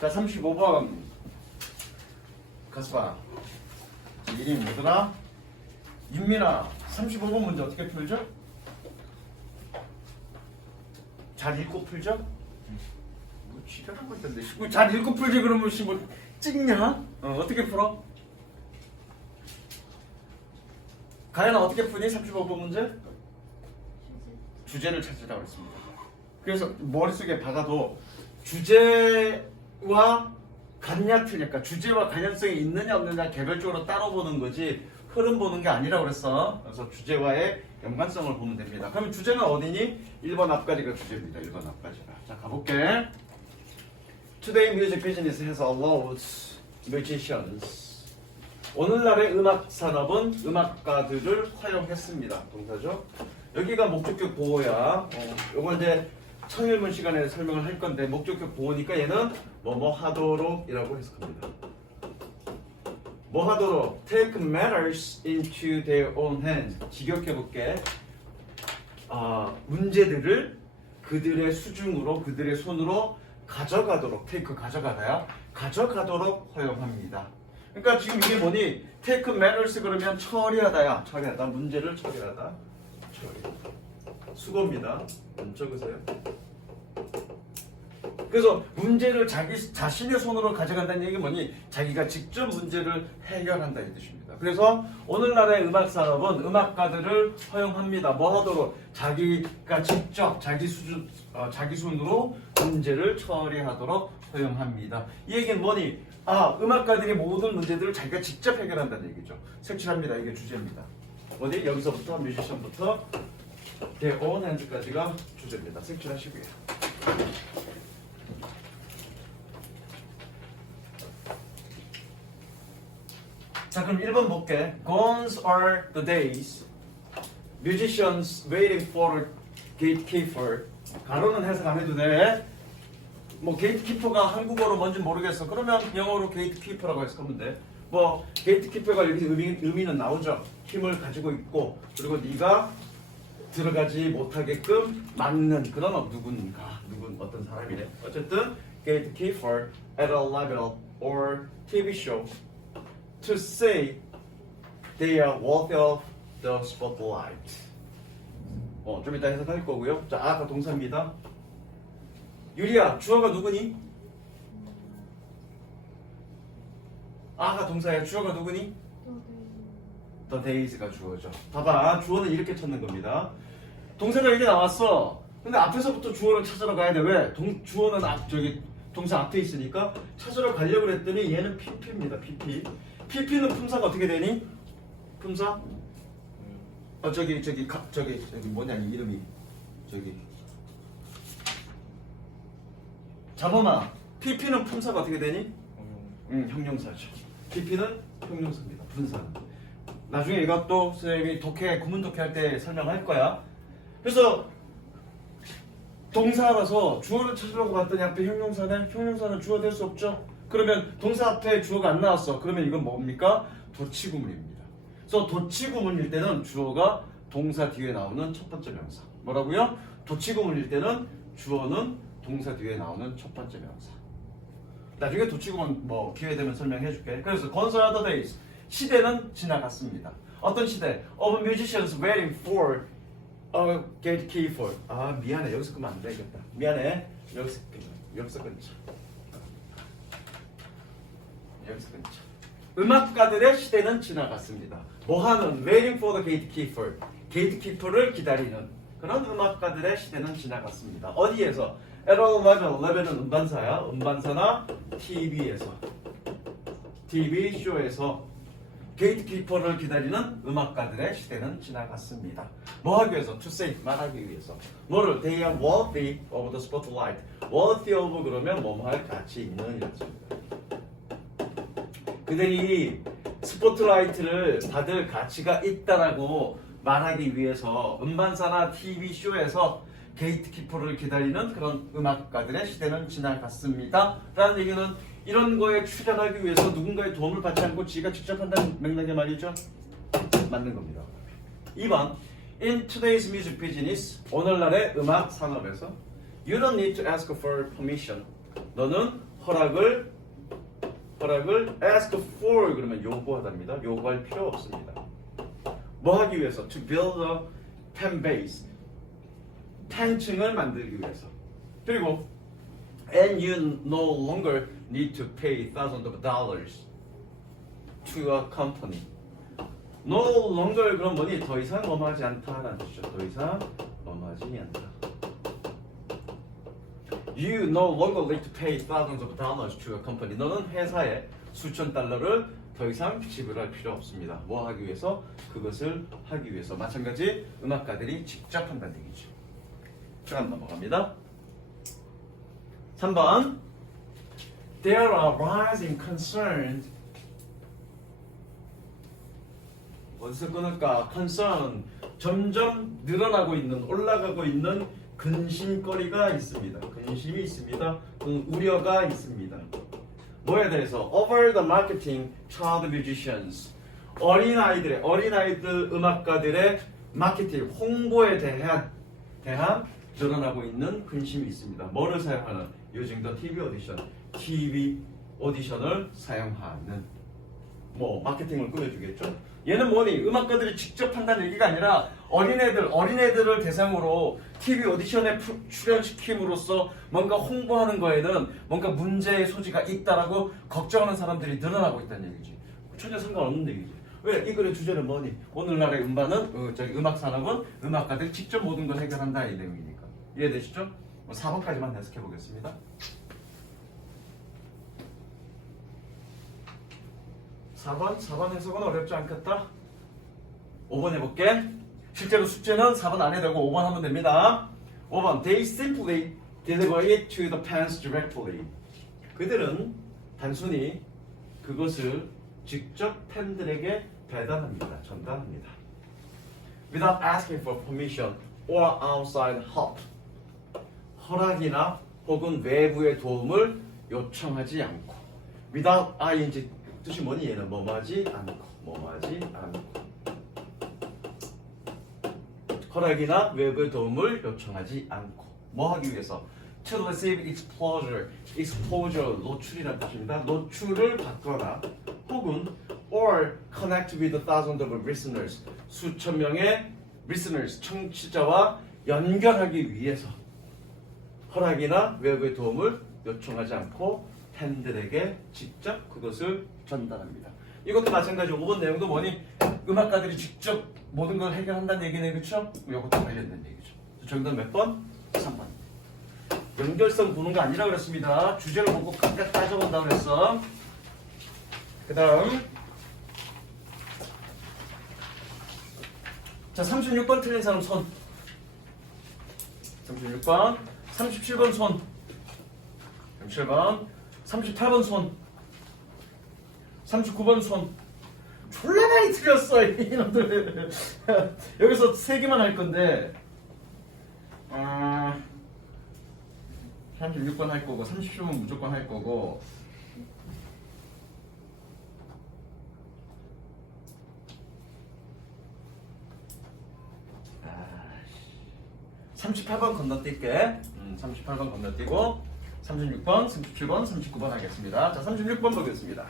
자, 35번. 가서 봐. 이름이 뭐더라? 윤민아, 35번 문제 어떻게 풀죠? 잘 읽고 풀죠? 뭐 지랄하고 있던데. 잘 읽고 풀지 그러면 뭐 찍냐? 어떻게 풀어? 가연아 어떻게 푸니? 35번 문제? 주제를 찾으라고 했습니다. 그래서 머릿속에 박아도 주제와 같냐 틀릴까, 주제와 관련성이 있느냐 없느냐 개별적으로 따로 보는 거지 흐름 보는 게 아니라고 그랬어. 그래서 주제와의 연관성을 보면 됩니다. 그러면 주제는 어디니? 1번 앞까지가 주제입니다. 1번 앞까지가. 자, 가볼게. Today music business has allowed musicians. 오늘날의 음악 산업은 음악가들을 활용했습니다. 동사죠. 여기가 목적격 보호야. 요거 이제 청일문 시간에 설명을 할 건데, 목적격 보호니까 얘는 뭐뭐 하도록 이라고 해석합니다. 뭐 하도록? Take matters into their own hands. 직역해 볼게. 문제들을 그들의 수중으로, 그들의 손으로 가져가도록, take 가져가다야, 가져가도록 허용합니다. 그러니까 지금 이게 뭐니? Take matters 그러면 처리하다야. 처리하다. 문제를 처리하다. 처리. 수고입니다. 적으세요. 그래서 문제를 자신의 손으로 가져간다는 얘기는 뭐니? 자기가 직접 문제를 해결한다는 뜻입니다. 그래서 오늘날의 음악 산업은 음악가들을 허용합니다. 뭐 하도록? 자기가 직접 자기 손으로 문제를 처리하도록 허용합니다. 이 얘기는 뭐니? 음악가들이 모든 문제들을 자기가 직접 해결한다는 얘기죠. 색칠합니다. 이게 주제입니다. 어디? 여기서부터 뮤지션부터 their own hands까지가 주제입니다. 색칠하시고요. 자, 그럼 1번 볼게. Gone are the days musicians waiting for a gatekeeper. 가로는 해석 안 해도 돼. 뭐 gatekeeper가 한국어로 뭔지 모르겠어. 그러면 영어로 gatekeeper라고 해석하면 돼. 뭐 gatekeeper가 여기 의미는 나오죠. 힘을 가지고 있고, 그리고 네가 들어가지 못하게끔 막는 그런 누군 어떤 사람이래. 어쨌든 gatekeeper at a level or TV show to say they are worthy of the spotlight. 좀 이따 해석할 거고요. 자, 아까 동사입니다. 유리야, 주어가 누구니? 아가 동사야. 주어가 누구니? The days가 주어죠. 봐봐, 주어는 이렇게 찾는 겁니다. 동사가 이게 나왔어. 근데 앞에서부터 주어를 찾으러 가야 돼. 왜? 주어는 동사 앞에 있으니까 찾으러 가려고 했더니 얘는 PP입니다. PP. PP는 품사가 어떻게 되니? 품사? 저기 뭐냐, 이름이. 자범아, PP는 품사가 어떻게 되니? 형용사죠. PP는 형용사입니다. 분사는. 나중에 이것도 선생님이 구문 독해 할 때 설명할 거야. 그래서 동사라서 주어를 찾으려고 봤더니 앞에 형용사는 주어 될 수 없죠. 그러면 동사 앞에 주어가 안 나왔어. 그러면 이건 뭡니까? 도치구문입니다. 그래서 도치구문일 때는 주어가 동사 뒤에 나오는 첫 번째 명사. 뭐라고요? 도치구문일 때는 주어는 동사 뒤에 나오는 첫 번째 명사. 나중에 도치구문 기회 되면 설명해 줄게. 그래서 Gone are the days. 시대는 지나갔습니다. 어떤 시대? Of musicians waiting for a gatekeeper. 미안해. 여기서 끄면 안 되겠다. 미안해. 여기서 끊자. 음악가들의 시대는 지나갔습니다. 뭐하는? Waiting for the gatekeeper. gatekeeper를 기다리는 그런 음악가들의 시대는 지나갔습니다. 어디에서? At a level. level은 음반사야. 음반사나 TV에서. TV 쇼에서 게이트키퍼를 기다리는 음악가들의 시대는 지나갔습니다. 뭐 하기 위해서? To say, 말하기 위해서. 뭐를? They are worthy of the spotlight. worthy of 그러면 뭐뭐할 가치 있는 이런 뜻입니다. 그들이 스포트라이트를 받을 가치가 있다라고 말하기 위해서 음반사나 TV 쇼에서 게이트키퍼를 기다리는 그런 음악가들의 시대는 지나갔습니다. 라는 얘기는 이런 거에 출연하기 위해서 누군가의 도움을 받지 않고 지가 직접 한다는 맥락의 말이죠. 맞는 겁니다. 2번 In today's music business, 오늘날의 음악 산업에서 You don't need to ask for permission. 너는 허락을 ask for 그러면 요구하답니다. 요구할 필요 없습니다. 뭐 하기 위해서? To build a 10 base. 10층을 만들기 위해서. 그리고 and you no longer need to pay thousands of dollars to a company. No longer 그럼 뭐니? 더 이상 뭐하지 않다라는 뜻이죠. 더 이상 뭐하지 않다. You no longer need to pay thousands of dollars to a company. 너는 회사에 수천 달러를 더 이상 지불할 필요 없습니다. 뭐 하기 위해서? 그것을 하기 위해서. 마찬가지 음악가들이 직접 한다는 얘기죠. 시간 넘어갑니다. 3번 There are rising concerns. 어디서 끊을까? concern. 점점 늘어나고 있는, 올라가고 있는 근심거리가 있습니다. 근심이 있습니다. 우려가 있습니다. 뭐에 대해서? Over the marketing child musicians. 어린아이들 음악가들의 마케팅, 홍보에 대한 늘어나고 있는 근심이 있습니다. 뭐를 사용하는? Using the TV 오디션을 사용하는. 뭐 마케팅을 꾸며주겠죠. 얘는 뭐니? 음악가들이 직접 한다는 얘기가 아니라 어린애들을 대상으로 TV 오디션에 출연시킴으로써 뭔가 홍보하는 거에는 뭔가 문제의 소지가 있다라고 걱정하는 사람들이 늘어나고 있다는 얘기지. 전혀 상관없는 얘기지. 왜? 이 글의 주제는 뭐니? 오늘날의 음악 산업은 음악가들이 직접 모든 걸 해결한다 이 내용이니까. 이해되시죠? 4번까지만 해석해 보겠습니다. 4번 해석은 어렵지 않겠다. 5번 해볼게. 실제로 숙제는 4번 안 해도 되고 5번 하면 됩니다. 5번 They simply deliver it to the fans directly. 그들은 단순히 그것을 직접 팬들에게 배달합니다. 전달합니다. Without asking for permission or outside help. 허락이나 혹은 외부의 도움을 요청하지 않고. Without ing 뜻이 뭐니? 얘는 뭐하지 않고. 허락이나 외부의 도움을 요청하지 않고. 뭐 하기 위해서? To receive exposure, 노출이라는 뜻입니다. 노출을 받거나 혹은 or connect with thousands of listeners, 수천 명의 listeners, 청취자와 연결하기 위해서 허락이나 외부의 도움을 요청하지 않고 팬들에게 직접 그것을 전달합니다. 이것도 마찬가지로 5번 내용도 뭐니? 음악가들이 직접 모든 걸 해결한다는 얘기네, 그렇죠? 이것도 관련된 얘기죠. 정답 몇 번? 3번. 연결성 보는 거 아니라 그랬습니다. 주제를 보고 각각 따져본다고 그랬어. 그 다음 자 36번 틀린 사람 손. 36번 37번 손. 37번 38번 손. 39번 손. 졸라 많이 틀렸어 이놈들. 여기서 3개만 할 건데 36번 할 거고 37번 무조건 할 거고 38번 건너뛸게. 38번 건너뛰고 36번, 37번, 39번 하겠습니다. 자, 36번 보겠습니다.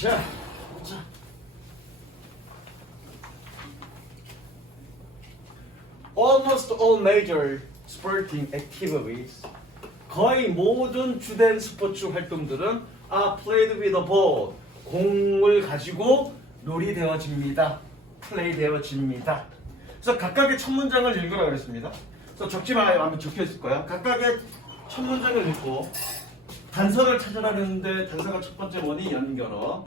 자, 보자. Almost all major sporting activities, 거의 모든 주된 스포츠 활동들은 are played with a ball, 공을 가지고 놀이되어집니다. 플레이되어집니다. 그래서 각각의 첫 문장을 읽으라고 했습니다. 그래서 적지 마요. 아마 적혀 있을 거야. 각각의 첫 문장을 읽고 단서를 찾으라 했는데 단서가 첫 번째 뭐니? 연결어.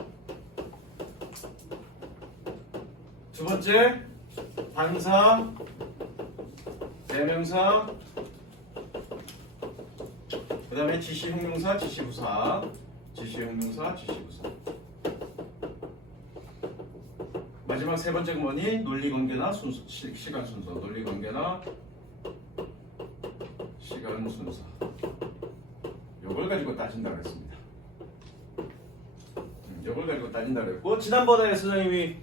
두 번째 반사, 대명사, 그 다음에 지시, 형용사, 지시부사, 지시, 형용사, 지시부사. 마지막 세 번째가 뭐니? 논리관계나 순서, 시간 순서. 논리관계나 시간 순서. 요걸 가지고 따진다고 했습니다. 요걸 가지고 따진다고 했고, 지난번에 선생님이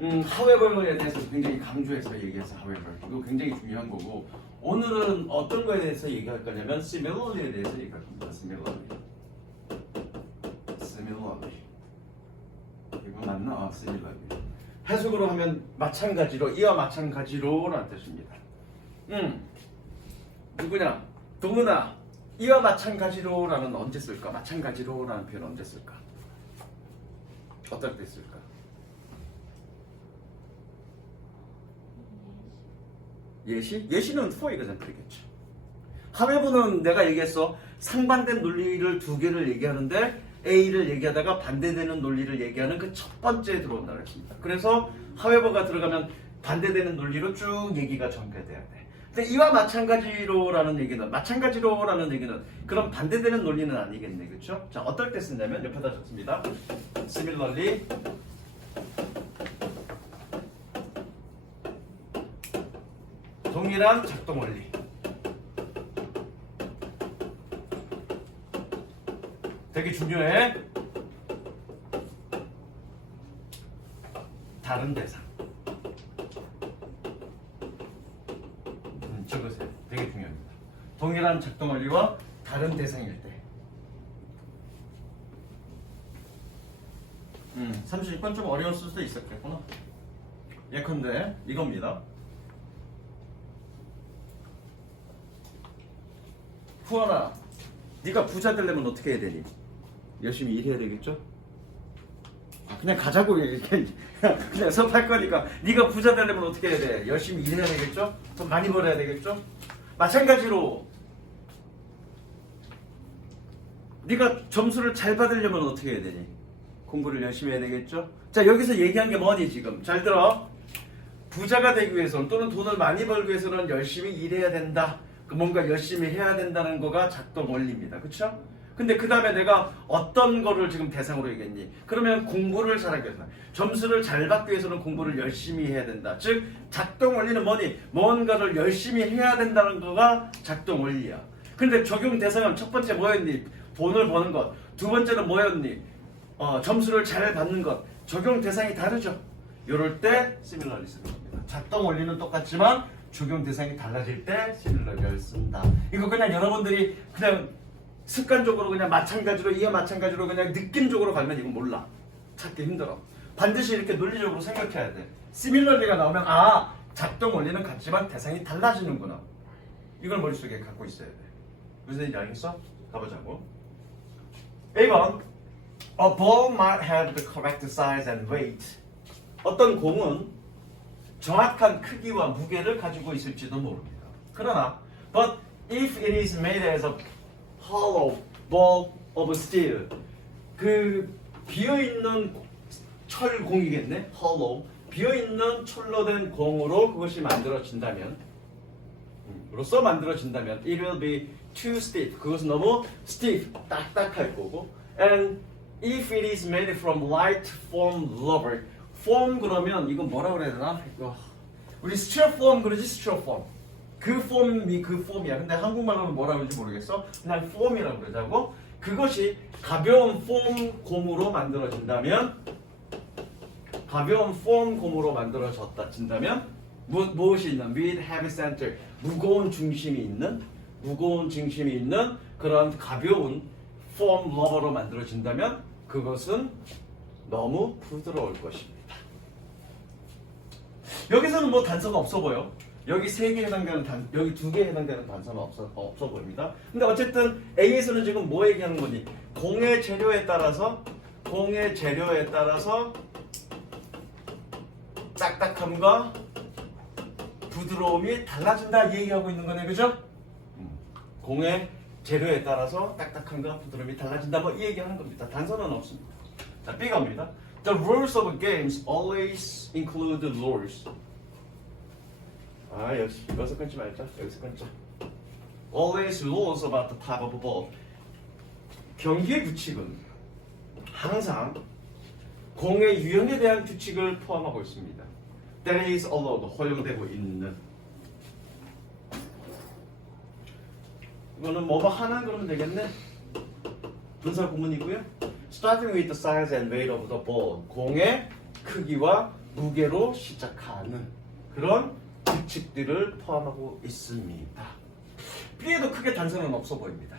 however에 대해서 굉장히 강조해서 얘기해서 however 이거 굉장히 중요한 거고 오늘은 어떤 거에 대해서 얘기할 거냐면 similarly에 대해서 얘기할 겁니다. similarly 이거 맞나? similarly 해석으로 하면 마찬가지로 이와 마찬가지로라는 뜻입니다. 누구냐? 동은아 이와 마찬가지로라는 언제 쓸까? 마찬가지로라는 표현 언제 쓸까? 어떨 때 쓸까? 예시? 예시는 for example이겠죠. however는 내가 얘기했어. 상반된 논리를 두 개를 얘기하는데 A를 얘기하다가 반대되는 논리를 얘기하는 그 첫 번째에 들어온다고 했습니다. 그래서 however가 들어가면 반대되는 논리로 쭉 얘기가 전개돼야 돼. 근데 이와 마찬가지로라는 얘기는 그럼 반대되는 논리는 아니겠네. 그렇죠? 자, 어떨 때 쓰냐면 옆에다 적습니다. similarly 동일한 작동 원리. 되게 중요해. 다른 대상. 적으세요. 되게 중요합니다. 동일한 작동 원리와 다른 대상일 때. 36번 좀 어려울 수도 있었겠구나. 예컨대 이겁니다. 후원아, 네가 부자 되려면 어떻게 해야 되니? 열심히 일해야 되겠죠? 그냥 가자고 이렇게 그냥 수업할 거니까 네가 부자 되려면 어떻게 해야 돼? 열심히 일해야 되겠죠? 돈 많이 벌어야 되겠죠? 마찬가지로 네가 점수를 잘 받으려면 어떻게 해야 되니? 공부를 열심히 해야 되겠죠? 자, 여기서 얘기한 게 뭐니 지금? 잘 들어. 부자가 되기 위해서는 또는 돈을 많이 벌기 위해서는 열심히 일해야 된다. 뭔가 열심히 해야 된다는 거가 작동 원리입니다. 그렇죠? 근데 그 다음에 내가 어떤 거를 지금 대상으로 얘기했니? 그러면 공부를 잘하기 위해서 점수를 잘 받기 위해서는 공부를 열심히 해야 된다. 즉 작동 원리는 뭐니? 뭔가를 열심히 해야 된다는 거가 작동 원리야. 근데 적용 대상은 첫 번째 뭐였니? 돈을 버는 것. 두 번째는 뭐였니? 점수를 잘 받는 것. 적용 대상이 다르죠. 이럴 때 similarly 쓰는 겁니다. 작동 원리는 똑같지만 적용 대상이 달라질 때 similarly를 쓴다. 이거 그냥 여러분들이 그냥 습관적으로 그냥 마찬가지로 이와 마찬가지로 그냥 느낌적으로 가면 이건 몰라. 찾기 힘들어. 반드시 이렇게 논리적으로 생각해야 돼. similarly가 나오면 작동 원리는 같지만 대상이 달라지는구나. 이걸 머릿속에 갖고 있어야 돼. 무슨 얘기인지 알겠어? 가보자고. 1번 A ball might have the correct size and weight. 어떤 공은 정확한 크기와 무게를 가지고 있을지도 모릅니다. 그러나 But if it is made as a hollow ball of steel, 그 비어있는 철공이겠네. hollow, 비어있는 철로 된 공으로 그것이 만들어진다면 it will be too stiff. 그것은 너무 stiff, 딱딱할 거고. And if it is made from light foam rubber, foam 그러면 이건 뭐라 그래야 되나? 우리 스티로폼 그러지, 스티로폼. 그 폼이 그 폼이야. 근데 한국말로는 뭐라 그러는지 모르겠어. 그냥 폼이라고 그러자고. 그것이 가벼운 폼 고무로 만들어진다면, 무엇이 있는? with heavy center, 무거운 중심이 있는 그런 가벼운 폼 러버로 만들어진다면 그것은 너무 부드러울 것입니다. 여기서는 뭐 단서가 없어 보여. 여기 3개 해당되는 여기 2개 해당되는 단서는 없어 보입니다. 근데 어쨌든 A에서는 지금 뭐 얘기하는 거니? 공의 재료에 따라서 딱딱함과 부드러움이 달라진다 얘기하고 있는 거네, 그죠? 공의 재료에 따라서 딱딱함과 부드러움이 달라진다 뭐 이 얘기하는 겁니다. 단서는 없습니다. 자, B 갑니다. The rules of games always include rules. 역시 여기서 끊지 말자. 여기서 끊자. Always rules about the type of ball. 경기의 규칙은 항상 공의 유형에 대한 규칙을 포함하고 있습니다. That is allowed. 허용되고 있는. 이거는 뭐뭐 하나 그러면 되겠네. 분사 구문이고요. Starting with the size and weight of the ball. 공의 크기와 무게로 시작하는 그런 규칙들을 포함하고 있습니다. B에도 크게 단서는 없어 보입니다.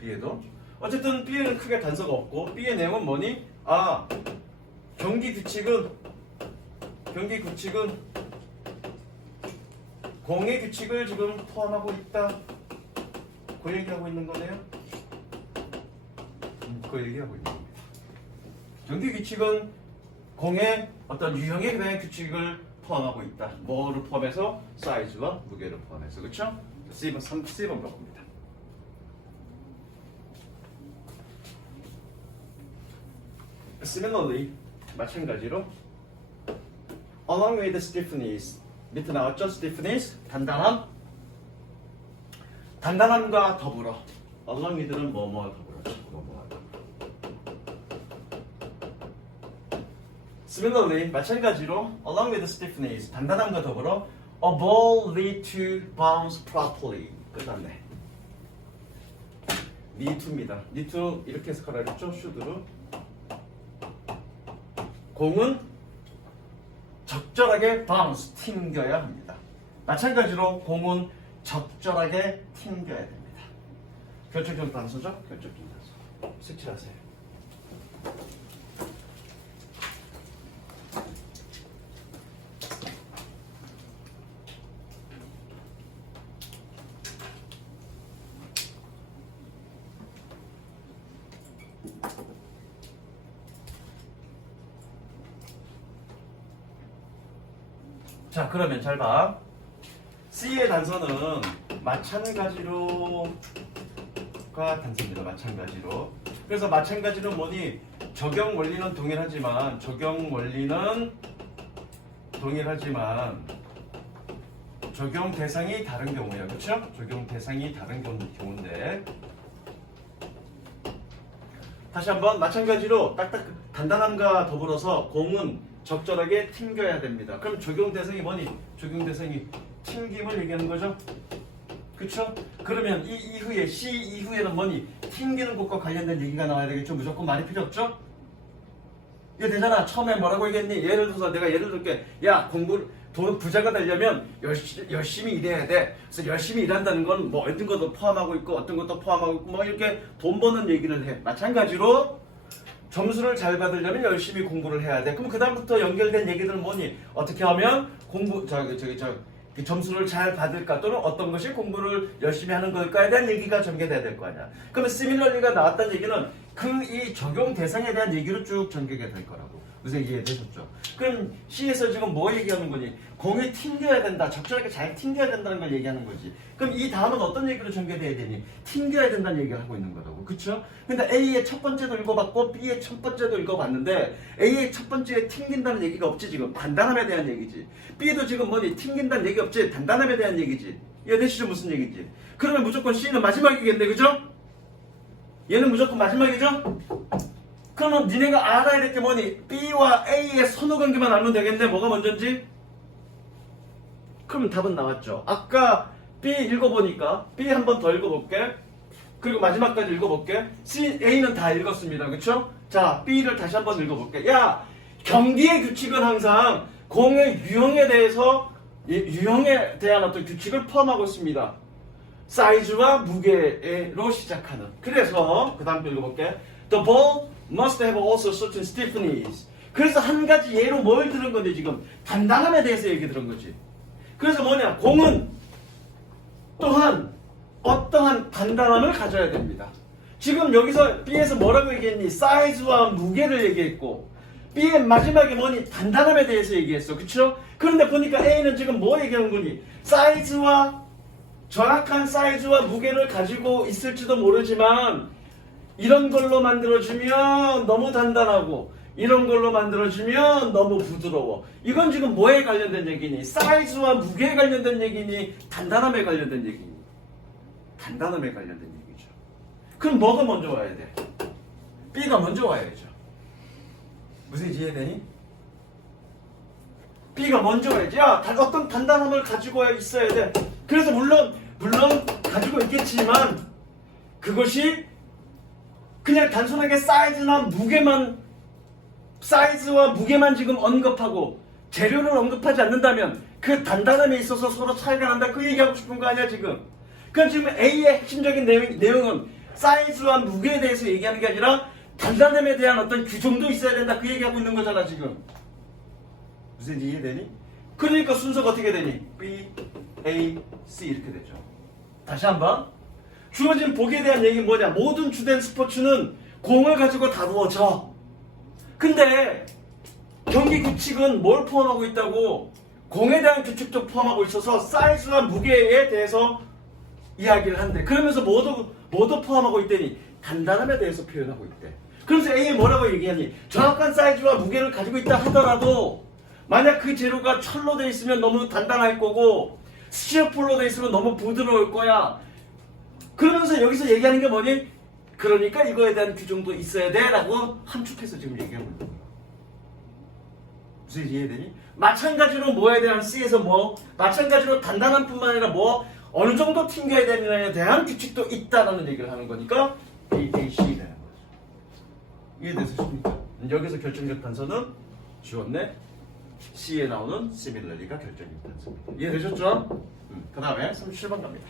B에도 어쨌든 B에는 크게 단서가 없고 B의 내용은 뭐니? 아, 경기 규칙은 공의 규칙을 지금 포함하고 있다. 그 얘기하고 있는 거네요. 그 얘기하고 있는 겁니다. 경기 규칙은 공의 어떤 유형에 대한 규칙을 포함하고 있다. 뭐를 포함해서? 사이즈와 무게를 포함해서. 그렇죠? C번 물어봅니다. Similarly, 마찬가지로 along with stiffness, 밑에 나왔죠? stiffness, 단단함과 더불어. along with는 뭐뭐와 더불어. 뭐뭐와 더불어. Similarly, 마찬가지로 along with stiffness, 단단함과 더불어 a ball need to bounce properly. 끝났네. need to입니다. need to 이렇게 해석하라 그랬죠? should로. 공은 적절하게 bounce, 튕겨야 합니다. 마찬가지로 공은 적절하게 튕겨야 됩니다. 결정적 단서죠? 결정적 단서. 색칠하세요. 자, 그러면 잘 봐. C의 단서는 마찬가지로가 단서입니다. 마찬가지로. 그래서 마찬가지로 뭐니? 적용 원리는 동일하지만 적용 대상이 다른 경우야. 그렇죠? 적용 대상이 다른 경우인데. 다시 한번 마찬가지로 딱딱 단단함과 더불어서 공은 적절하게 튕겨야 됩니다. 그럼 적용 대상이 뭐니? 적용 대상이 튕김을 얘기하는 거죠. 그쵸? 그러면 이 이후에 C 이후에는 뭐니? 튕기는 것과 관련된 얘기가 나와야 되겠죠. 무조건 말이 필요 없죠? 이거 되잖아. 처음에 뭐라고 얘기했니? 예를 들어서 내가 예를 들게, 야, 돈 부자가 되려면 열심히 일해야 돼. 그래서 열심히 일한다는 건 뭐 어떤 것도 포함하고 있고 어떤 것도 포함하고 있고 뭐 이렇게 돈 버는 얘기를 해. 마찬가지로 점수를 잘 받으려면 열심히 공부를 해야 돼. 그럼 그 다음부터 연결된 얘기들은 뭐니? 어떻게 하면 점수를 잘 받을까? 또는 어떤 것이 공부를 열심히 하는 걸까에 대한 얘기가 전개돼야 될 거 아니야. 그러면 시밀러리가 나왔다는 얘기는 이 적용 대상에 대한 얘기로 쭉 전개가 될 거라고. 무슨 이해되셨죠? 그럼 C에서 지금 뭐 얘기하는 거니? 공이 튕겨야 된다. 적절하게 잘 튕겨야 된다는 걸 얘기하는 거지. 그럼 이 다음은 어떤 얘기로 전개돼야 되니? 튕겨야 된다는 얘기를 하고 있는 거라고. 그쵸? 근데 A의 첫 번째도 읽어봤고 B의 첫 번째도 읽어봤는데 A의 첫 번째에 튕긴다는 얘기가 없지 지금. 단단함에 대한 얘기지. B도 지금 뭐니? 튕긴다는 얘기 없지. 단단함에 대한 얘기지. 이해되시죠? 무슨 얘기인지. 그러면 무조건 C는 마지막이겠네. 그죠? 얘는 무조건 마지막이죠? 그러면 니네가 알아야 될 게 뭐니? B와 A의 선호관계만 알면 되겠네. 뭐가 먼저인지? 그러면 답은 나왔죠. 아까 B 읽어보니까 B 한 번 더 읽어볼게. 그리고 마지막까지 읽어볼게. A는 다 읽었습니다. 그쵸? 자, B를 다시 한 번 읽어볼게. 야, 경기의 규칙은 항상 공의 유형에 대한 어떤 규칙을 포함하고 있습니다. 사이즈와 무게로 시작하는. 그래서 그 다음 또 읽어볼게. The ball must have also certain stiffness. 그래서 한 가지 예로 뭘 들은 건데 지금 단단함에 대해서 얘기 들은 거지. 그래서 뭐냐? 공은 또한 어떠한 단단함을 가져야 됩니다. 지금 여기서 B에서 뭐라고 얘기했니? 사이즈와 무게를 얘기했고 B의 마지막에 뭐니? 단단함에 대해서 얘기했어. 그쵸? 그런데 보니까 A는 지금 뭐 얘기하는 거니? 정확한 사이즈와 무게를 가지고 있을지도 모르지만 이런 걸로 만들어주면 너무 단단하고 이런 걸로 만들어주면 너무 부드러워. 이건 지금 뭐에 관련된 얘기니? 사이즈와 무게에 관련된 얘기니? 단단함에 관련된 얘기니? 단단함에 관련된 얘기죠. 그럼 뭐가 먼저 와야 돼? B가 먼저 와야죠. 무슨 이해되니? B가 먼저 와야지. 야, 어떤 단단함을 가지고 있어야 돼. 그래서 물론 가지고 있겠지만 그것이 그냥 단순하게 사이즈와 무게만 지금 언급하고 재료를 언급하지 않는다면 그 단단함에 있어서 서로 차이가 난다. 그 얘기하고 싶은 거 아니야 지금. 그럼 지금 A의 핵심적인 내용은 사이즈와 무게에 대해서 얘기하는 게 아니라 단단함에 대한 어떤 규정도 있어야 된다. 그 얘기하고 있는 거잖아 지금. 무슨 이해되니? 그러니까 순서가 어떻게 되니? B, A, C 이렇게 되죠. 다시 한번. 주어진 복에 대한 얘기는 뭐냐? 모든 주된 스포츠는 공을 가지고 다루어져. 근데 경기 규칙은 뭘 포함하고 있다고? 공에 대한 규칙도 포함하고 있어서 사이즈와 무게에 대해서 이야기를 한대. 그러면서 뭐도 포함하고 있대니? 단단함에 대해서 표현하고 있대. 그래서 A에 뭐라고 얘기하니? 정확한 사이즈와 무게를 가지고 있다 하더라도 만약 그 재료가 철로 돼 있으면 너무 단단할 거고 스티로폴로 돼 있으면 너무 부드러울 거야. 그러면서 여기서 얘기하는 게 뭐니? 그러니까 이거에 대한 규정도 있어야 돼 라고 함축해서 지금 얘기하고 있는 거야. 무슨 이해되니? 마찬가지로 뭐에 대한 C에서 뭐 마찬가지로 단단한 뿐만 아니라 뭐 어느 정도 튕겨야 되느냐에 대한 규칙도 있다라는 얘기를 하는 거니까 AAC라는 거죠. 이해되셨습니까? 여기서 결정적 단서는 지웠네. C에 나오는 similarly가 결정적 단서입니다. 이해되셨죠? 그 다음에 37번 갑니다.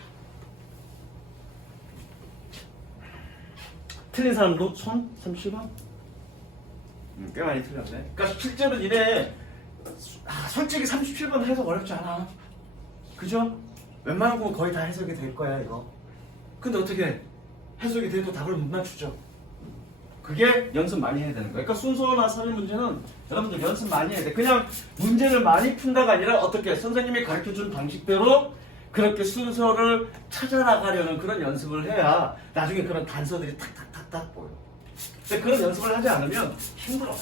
틀린 사람도 손? 37번? 꽤 많이 틀렸네. 그러니까 실제로 니네 솔직히 37번 해석 어렵지 않아. 그죠? 웬만한 거 거의 다 해석이 될 거야 이거. 근데 어떻게 해석이 돼도 답을 못 맞추죠. 그게 연습 많이 해야 되는 거예요. 그러니까 순서나 사회 문제는 여러분들 연습 많이 해야 돼. 그냥 문제를 많이 푼다가 아니라 어떻게 선생님이 가르쳐준 방식대로 그렇게 순서를 찾아나가려는 그런 연습을 해야 나중에 그런 단서들이 탁탁탁탁 보여. 근데 그런 연습을 하지 않으면 힘들어.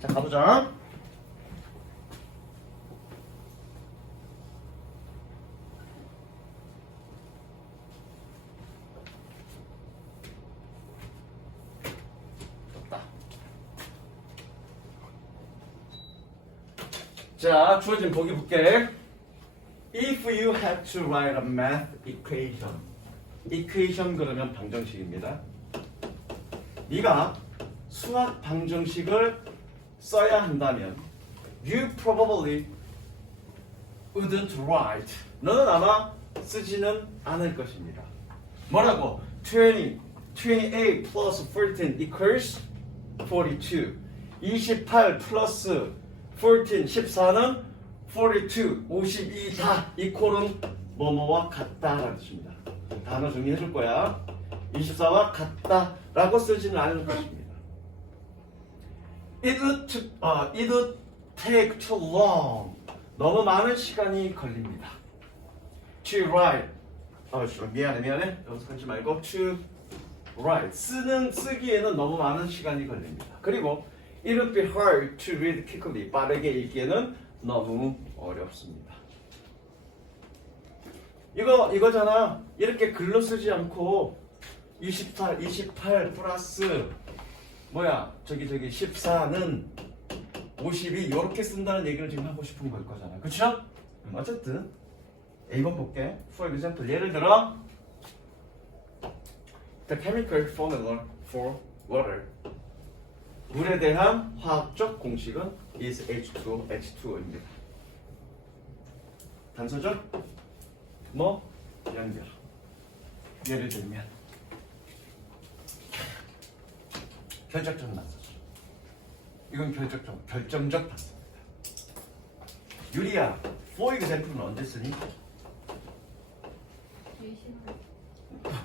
자, 가보자. 자, 주어진 보기 볼게. If you had to write a math equation. equation 그러면 방정식입니다. 네가 수학 방정식을 써야 한다면 you probably wouldn't write. 너는 아마 쓰지는 않을 것입니다. 뭐라고? 28 plus 14 equals 42. 28 플러스 14, 14는 42, 52다. 이퀄은 뭐뭐와 같다라는 뜻입니다. 단어 정리해 줄 거야. 24와 같다라고 쓰지는 않을 것입니다. It would take too long. 너무 많은 시간이 걸립니다. To write. 미안해. 여기서 하지 말고 to write. 쓰기에는 너무 많은 시간이 걸립니다. 그리고 It would be hard to read quickly. 빠르게 읽기에는 너무 어렵습니다. 이거잖아. 이렇게 글로 쓰지 않고 28 플러스 저기 14는 52 이렇게 쓴다는 얘기를 지금 하고 싶은 걸 거잖아. 그쵸? 어쨌든 A번 볼게. For example, 예를 들어 The chemical formula for water. 물에 대한 화학적 공식은 is H2O, H2O입니다. 단서죠? 연결. 예를 들면 결정적 단서죠. 이건 결정적 단서입니다. 유리야, for example는 언제 쓰니? 예시문.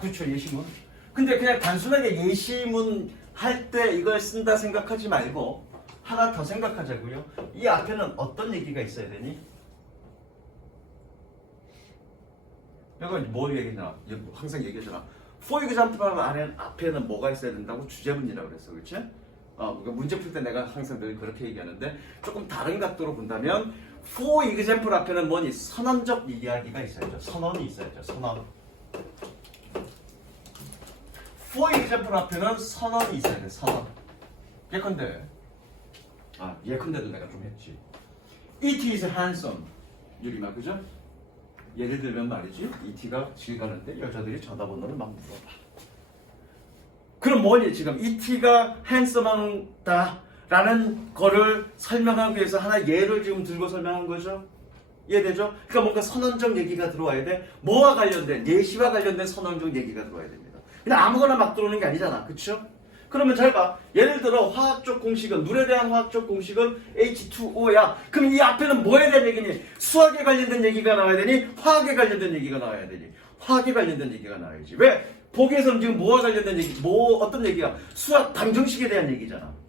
그렇죠, 예시문. 근데 그냥 단순하게 예시문 할 때 이걸 쓴다 생각하지 말고 하나 더 생각하자고요. 이 앞에는 어떤 얘기가 있어야 되니? 이건 뭘 얘기하냐? 항상 얘기하잖아. For example 앞에는 뭐가 있어야 된다고? 주제문이라고 그랬어. 그렇지? 그러니까 문제 풀 때 내가 항상 늘 그렇게 얘기하는데 조금 다른 각도로 본다면 For example 앞에는 뭐니? 선언적 이야기가 있어야죠. 선언이 있어야죠. 선언. For example 앞에는 선언이 있어야 돼. 선언. 예컨대 예컨대도 내가 좀 했지. It is handsome. 유리마 그죠? 예를 들면 말이지. ET가 길 가는데 여자들이 전화번호를 막 물어봐. 그럼 뭐니 지금 ET가 handsome하다 라는 거를 설명하기 위해서 하나 예를 지금 들고 설명한 거죠. 이해되죠? 그러니까 뭔가 선언적 얘기가 들어와야 돼. 뭐와 관련된, 예시와 관련된 선언적 얘기가 들어와야 됩니다. 그냥 아무거나 막 들어오는 게 아니잖아. 그쵸? 그러면 잘 봐. 예를 들어 화학적 공식은, 물에 대한 화학적 공식은 H2O야. 그럼 이 앞에는 뭐에 대한 얘기니? 수학에 관련된 얘기가 나와야 되니? 화학에 관련된 얘기가 나와야 되니? 화학에 관련된 얘기가 나와야지. 왜? 보기에서는 지금 뭐와 관련된 얘기, 어떤 얘기야? 수학 방정식에 대한 얘기잖아.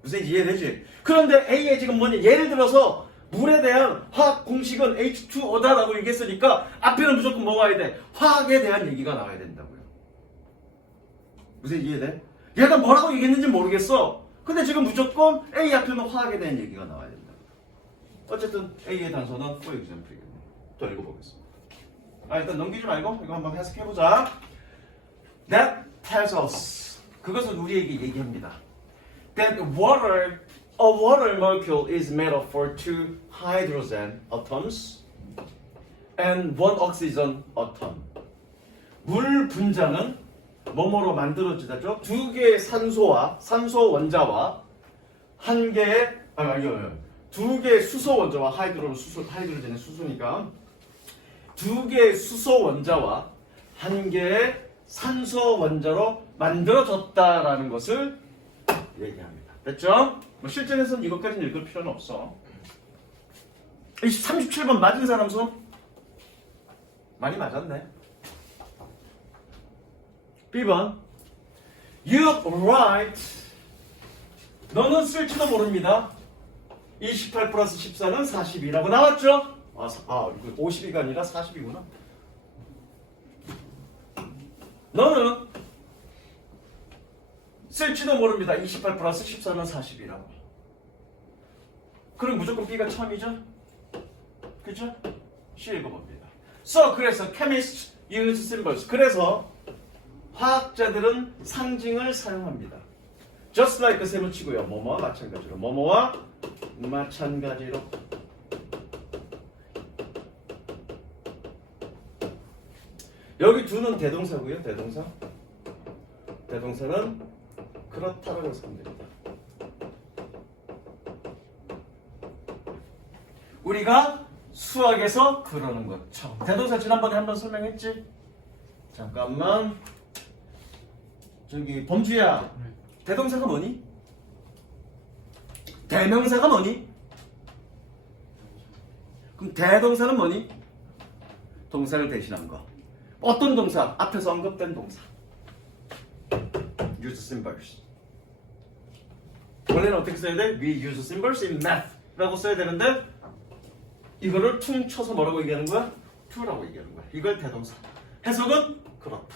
무슨 이해되지? 그런데 A에 지금 뭐냐? 예를 들어서 물에 대한 화학 공식은 H2O다라고 얘기했으니까 앞에는 무조건 뭐가 와야 돼? 화학에 대한 얘기가 나와야 된다고요. 무슨 이해돼? 얘가 뭐라고 얘기했는지 모르겠어. 근데 지금 무조건 A 앞에는 화학에 대한 얘기가 나와야 된다. 어쨌든 A의 단서는 for example이겠네. 또 읽어보겠습니다. 일단 넘기지 말고 이거 한번 해석해보자. That tells us. 그것은 우리에게 얘기합니다. That a water molecule is made up for 2 hydrogen atoms and 1 oxygen atom. 물 분자는 뭐뭐로 만들어지다죠? 2개의 산소 원자와 1개의 2개의 수소 원자와 하이드로젠은 수소니까 2개의 수소 원자와 1개의 산소 원자로 만들어졌다라는 것을 얘기합니다. 됐죠? 뭐 실전에서는 이것까지는 읽을 필요는 없어. 37번 맞은 사람 손? 많이 맞았네. B번 You write. 너는 쓸지도 모릅니다. 28 플러스 14는 42라고 나왔죠? 이거 52가 아니라 40이구나. 너는 쓸지도 모릅니다. 28 플러스 14는 40이라고. 그럼 무조건 B가 처음이죠? 그죠? C 읽어봅니다. 그래서 chemists use symbols. 그래서 화학자들은 상징을 사용합니다. Just like 세로 치고요. 뭐뭐와 마찬가지로. 뭐뭐와 마찬가지로. 여기 두는 대동사고요. 대동사. 대동사는 그렇다라고 쓰면 됩니다. 우리가 수학에서 그러는 것처럼. 대동사 지난번에 한번 설명했지? 잠깐만. 저기 범주야. 대동사가 뭐니? 대명사가 뭐니? 그럼 대동사는 뭐니? 동사를 대신한 거. 어떤 동사? 앞에서 언급된 동사. Use symbols. 원래는 어떻게 써야 돼? We use symbols in math 라고 써야 되는데 이거를 퉁 쳐서 뭐라고 얘기하는 거야? to라고 얘기하는 거야. 이걸 대동사. 해석은 그렇다.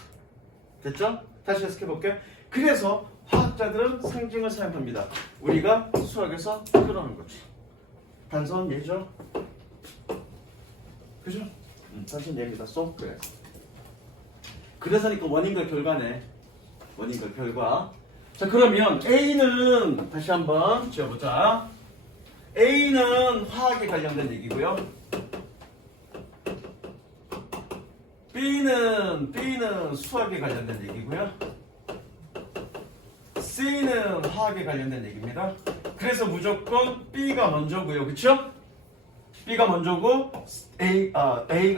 됐죠? 다시 해석해볼게. 그래서 화학자들은 상징을 사용합니다. 우리가 수학에서 그러는 거죠. 단선 예죠? 그죠? 단선 예입니다. 그래서니까 원인과 결과네. 원인과 결과. 자, 그러면 A는 다시 한번 지어보자. A는 화학에 관련된 얘기고요. B는 수학에 관련된 얘기고요. C는 화학에 관련된 얘기입니다. 그래서 무조건 B가 먼저고요. 그쵸? B가 먼저고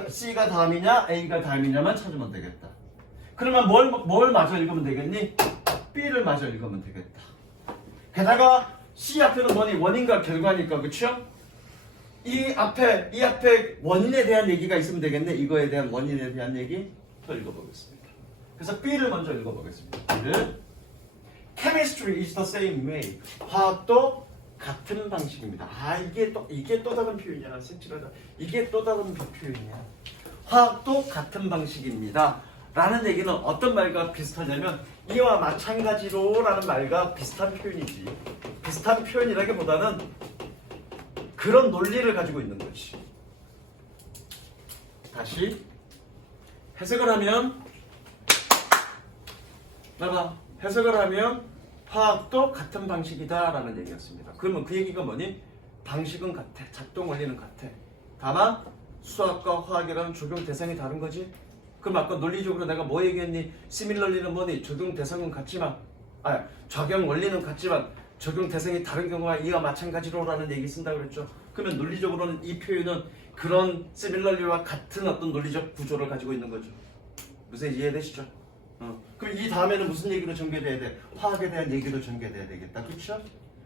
C가 다음이냐 A가 다음이냐만 찾으면 되겠다. 그러면 뭘 마저 읽으면 되겠니? B를 마저 읽으면 되겠다. 게다가 C 앞에는 뭐니? 원인과 결과니까. 그쵸? 이 앞에 원인에 대한 얘기가 있으면 되겠네. 이거에 대한 원인에 대한 얘기 더 읽어보겠습니다. 그래서 B를 먼저 읽어보겠습니다. B를 Chemistry is the same way. 화학도 같은 방식입니다. 이게 또 다른 표현이야. 색칠하다. 이게 또 다른 표현이야. 화학도 같은 방식입니다. 라는 얘기는 어떤 말과 비슷하냐면 이와 마찬가지로 라는 말과 비슷한 표현이지. 비슷한 표현이라기보다는 그런 논리를 가지고 있는 거지. 다시 해석을 하면 해석을 하면 화학도 같은 방식이다 라는 얘기였습니다. 그러면 그 얘기가 뭐니? 방식은 같아. 작동 원리는 같아. 다만 수학과 화학이라는 적용 대상이 다른 거지. 그럼 아까 논리적으로 내가 뭐 얘기했니? 시밀러리는 뭐니? 적용 대상은 같지만 적용 원리는 같지만 적용 대상이 다른 경우와 이와 마찬가지로라는 얘기 쓴다 그랬죠. 그러면 논리적으로는 이 표현은 그런 similarly와 같은 어떤 논리적 구조를 가지고 있는 거죠. 무슨 이해되시죠? 그럼 이 다음에는 무슨 얘기로 전개돼야 돼? 화학에 대한 얘기로 전개돼야 되겠다. 그렇죠?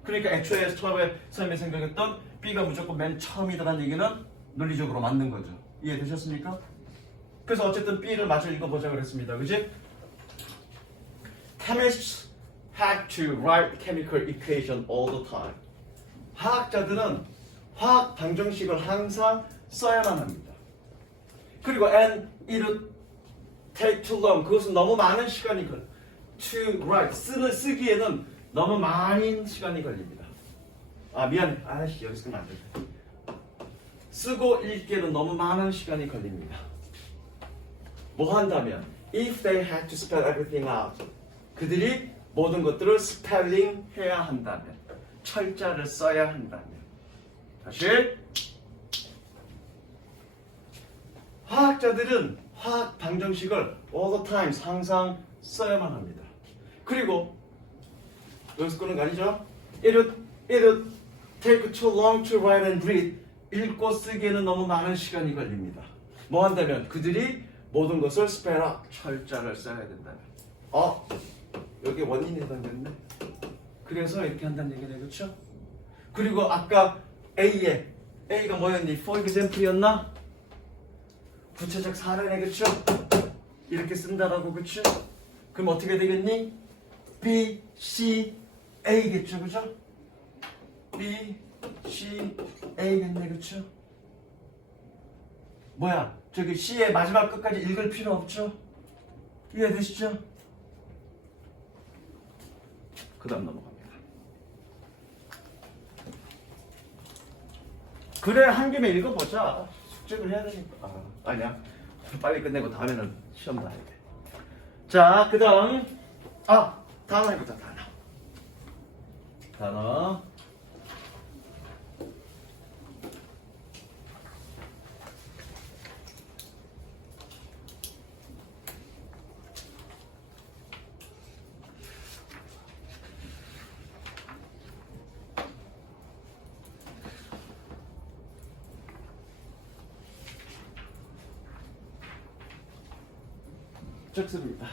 그러니까 애초에 처음에 생각했던 B가 무조건 맨 처음이다라는 얘기는 논리적으로 맞는 거죠. 이해되셨습니까? 그래서 어쨌든 B를 마저 읽어보자 그랬습니다. 그지? Chemists had to write chemical equation all the time. 화학자들은 화학 방정식을 항상 써야만 합니다. 그리고 and it would take too long. 그것은 너무 많은 시간이 걸려. To write. 쓰기에는 너무 많은 시간이 걸립니다. 아 미안해. 아씨 여기 쓰면 안 돼. 쓰고 읽기에는 너무 많은 시간이 걸립니다. 뭐 한다면 if they had to spell everything out. 그들이 모든 것들을 스펠링 해야 한다면 철자를 써야 한다면 다시 화학자들은 화학 방정식을 all the time 항상 써야만 합니다. 그리고 여기서 끄는 거 아니죠? It would take too long to write and read. 읽고 쓰기에는 너무 많은 시간이 걸립니다. 뭐 한다면 그들이 모든 것을 spell out 철자를 써야 된다면 여기 원인이 해당됐네. 그래서 이렇게 한다는 얘기네. 그렇죠? 그리고 아까 A가 뭐였니? For example이었나? 구체적 사례네. 그렇죠? 이렇게 쓴다라고. 그렇죠? 그럼 어떻게 되겠니? B, C, A겠죠. 그죠? B, C, A겠네. 그렇죠? 뭐야? 저기 C의 마지막 끝까지 읽을 필요 없죠? 이해되시죠? 그 다음 넘어갑니다. 그래 한 김에 읽어보자. 숙제를 해야 되니까. 아니야. 빨리 끝내고 다음에는 시험 봐야 돼. 자, 그 다음 단어 해보자. 단어. 적습니다.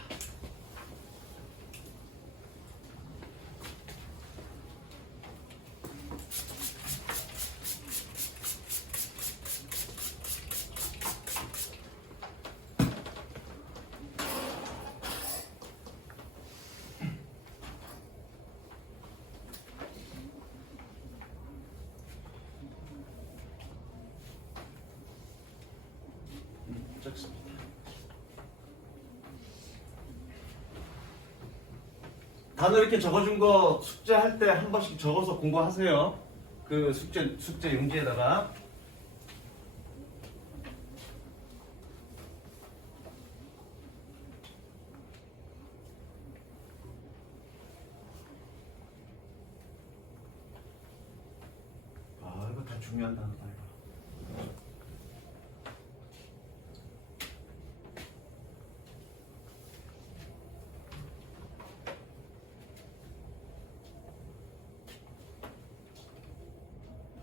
적습니다. 단어 이렇게 적어준 거 숙제할 때 한 번씩 적어서 공부하세요. 그 숙제 용지에다가. 이거 다 중요한 단어다 이거.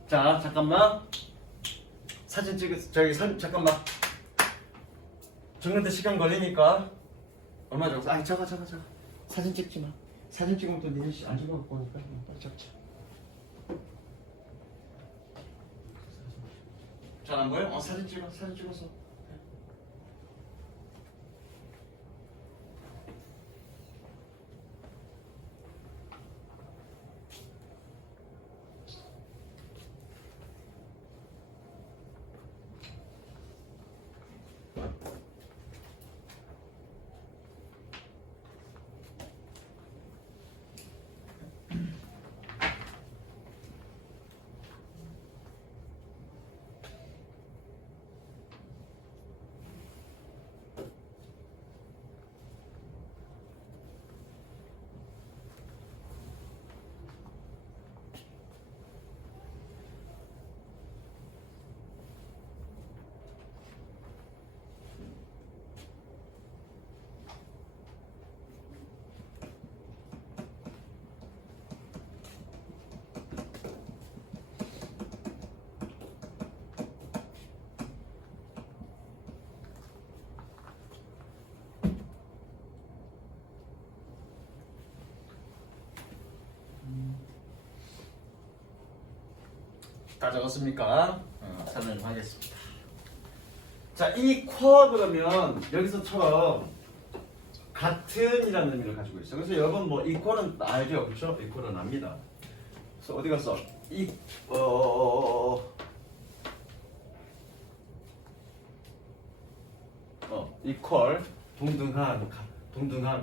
자, 잠깐만. 사진 잠깐만. 적는데 시간 걸리니까. 얼마 적었어? 아니, 적어. 사진 찍지 마. 사진 찍으면 또 니네 안 찍어갖고 오니까 빨리 적자. 잘 안 보여? 사진 찍었어. 다 적었습니까? 설명하겠습니다. 자, equal 그러면 여기서처럼 같은이라는 의미를 가지고 있어요. 그래서 여러분 뭐 equal은 알죠, 그렇죠? equal은 압니다. 그래서 어디 갔어? equal 동등한,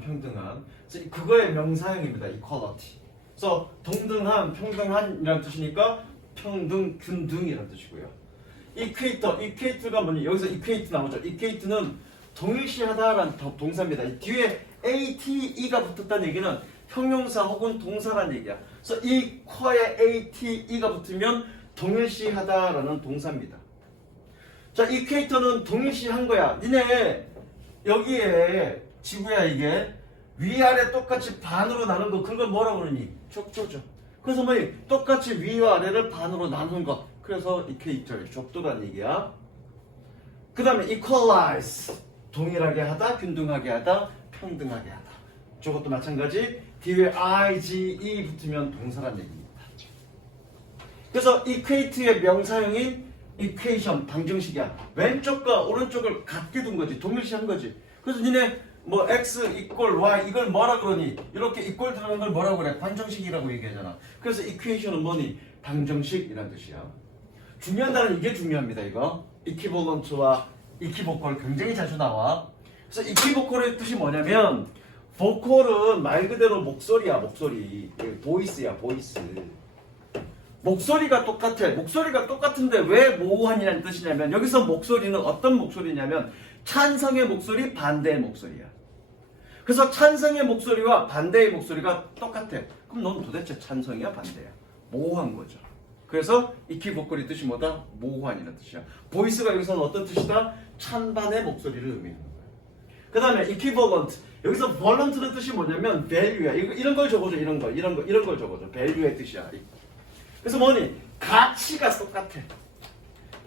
평등한. 그래서 그거의 명사형입니다. equality. 그래서 동등한, 평등한이라는 뜻이니까 평등, 균등이라는 뜻이고요. equate가 뭐니? 여기서 equate 나오죠. equate는 동일시하다라는 동사입니다. 뒤에 ate가 붙었다는 얘기는 형용사 혹은 동사라는 얘기야. 그래서 equal에 ate가 붙으면 동일시하다라는 동사입니다. 자, equate는 동일시한 거야. 니네 여기에 지구야 이게 위아래 똑같이 반으로 나눈 거 그걸 뭐라고 그러니? 족도죠. 그래서 뭐 똑같이 위와 아래를 반으로 나눈 거 그래서 equate의 족도라는 얘기야. 그 다음에 equalize 동일하게 하다, 균등하게 하다, 평등하게 하다. 저것도 마찬가지 뒤에 ige 붙으면 동사란 얘기입니다. 그래서 equate의 명사형인 equation 방정식이야. 왼쪽과 오른쪽을 같게 둔 거지. 동일시한 거지. 그래서 니네 뭐 x equal y 이걸 뭐라 그러니? 이렇게 equal 들어간 걸 뭐라고 그래? 방정식이라고 얘기하잖아. 그래서 equation은 뭐니? 방정식이란 뜻이야. 중요한 단어는 이게 중요합니다. 이거 equivalent와 equivocal 굉장히 자주 나와. 그래서 equivocal의 뜻이 뭐냐면 vocal은 말 그대로 목소리야. 목소리. 보이스야. 보이스. 목소리가 똑같아. 목소리가 똑같은데 왜 모호한이라는 뜻이냐면 여기서 목소리는 어떤 목소리냐면 찬성의 목소리, 반대의 목소리야. 그래서 찬성의 목소리와 반대의 목소리가 똑같아. 그럼 넌 도대체 찬성이야, 반대야? 모호한 거죠. 그래서 equivocal의 뜻이 뭐다? 모호한이라는 뜻이야. 보이스가 여기서는 어떤 뜻이다? 찬반의 목소리를 의미하는 거야. 그 다음에 equivalent. 여기서 valent는 뜻이 뭐냐면 value야. 이런 걸 적어줘. 이런 걸 적어줘. value의 뜻이야. 그래서 뭐니? 가치가 똑같아.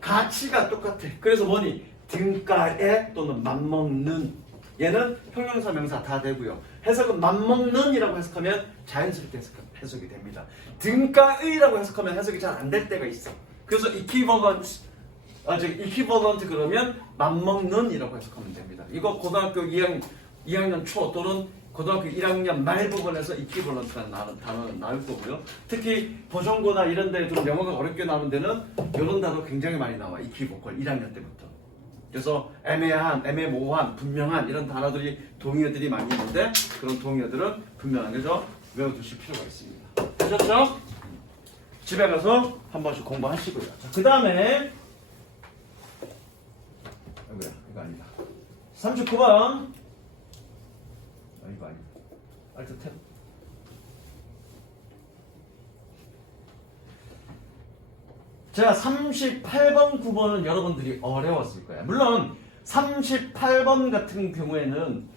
가치가 똑같아. 그래서 뭐니? 등가에 또는 맞먹는. 얘는 형용사 명사 다 되고요. 해석은 맞먹는이라고 해석하면 자연스럽게 해석이 됩니다. 등가의라고 해석하면 해석이 잘 안 될 때가 있어. 그래서 equivalent 그러면 맞먹는이라고 해석하면 됩니다. 이거 고등학교 2학년 초 또는 고등학교 1학년 말 부분에서 equivalent라는 단어는 나올 거고요. 특히 보정고나 이런 데 좀 영어가 어렵게 나오는 데는 이런 단어 굉장히 많이 나와. equivocal 1학년 때부터. 그래서 애매한, 애매모호한, 분명한 이런 단어들이 동의어들이 많이 있는데 그런 동의어들은 분명하게 좀 외워두실 필요가 있습니다. 되셨죠? 집에 가서 한 번씩 공부하시고요. 그 다음에 이거 아니다. 39번 이거 아니다. 알트 탭. 제가 38번, 9번은 여러분들이 어려웠을 거예요. 물론 38번 같은 경우에는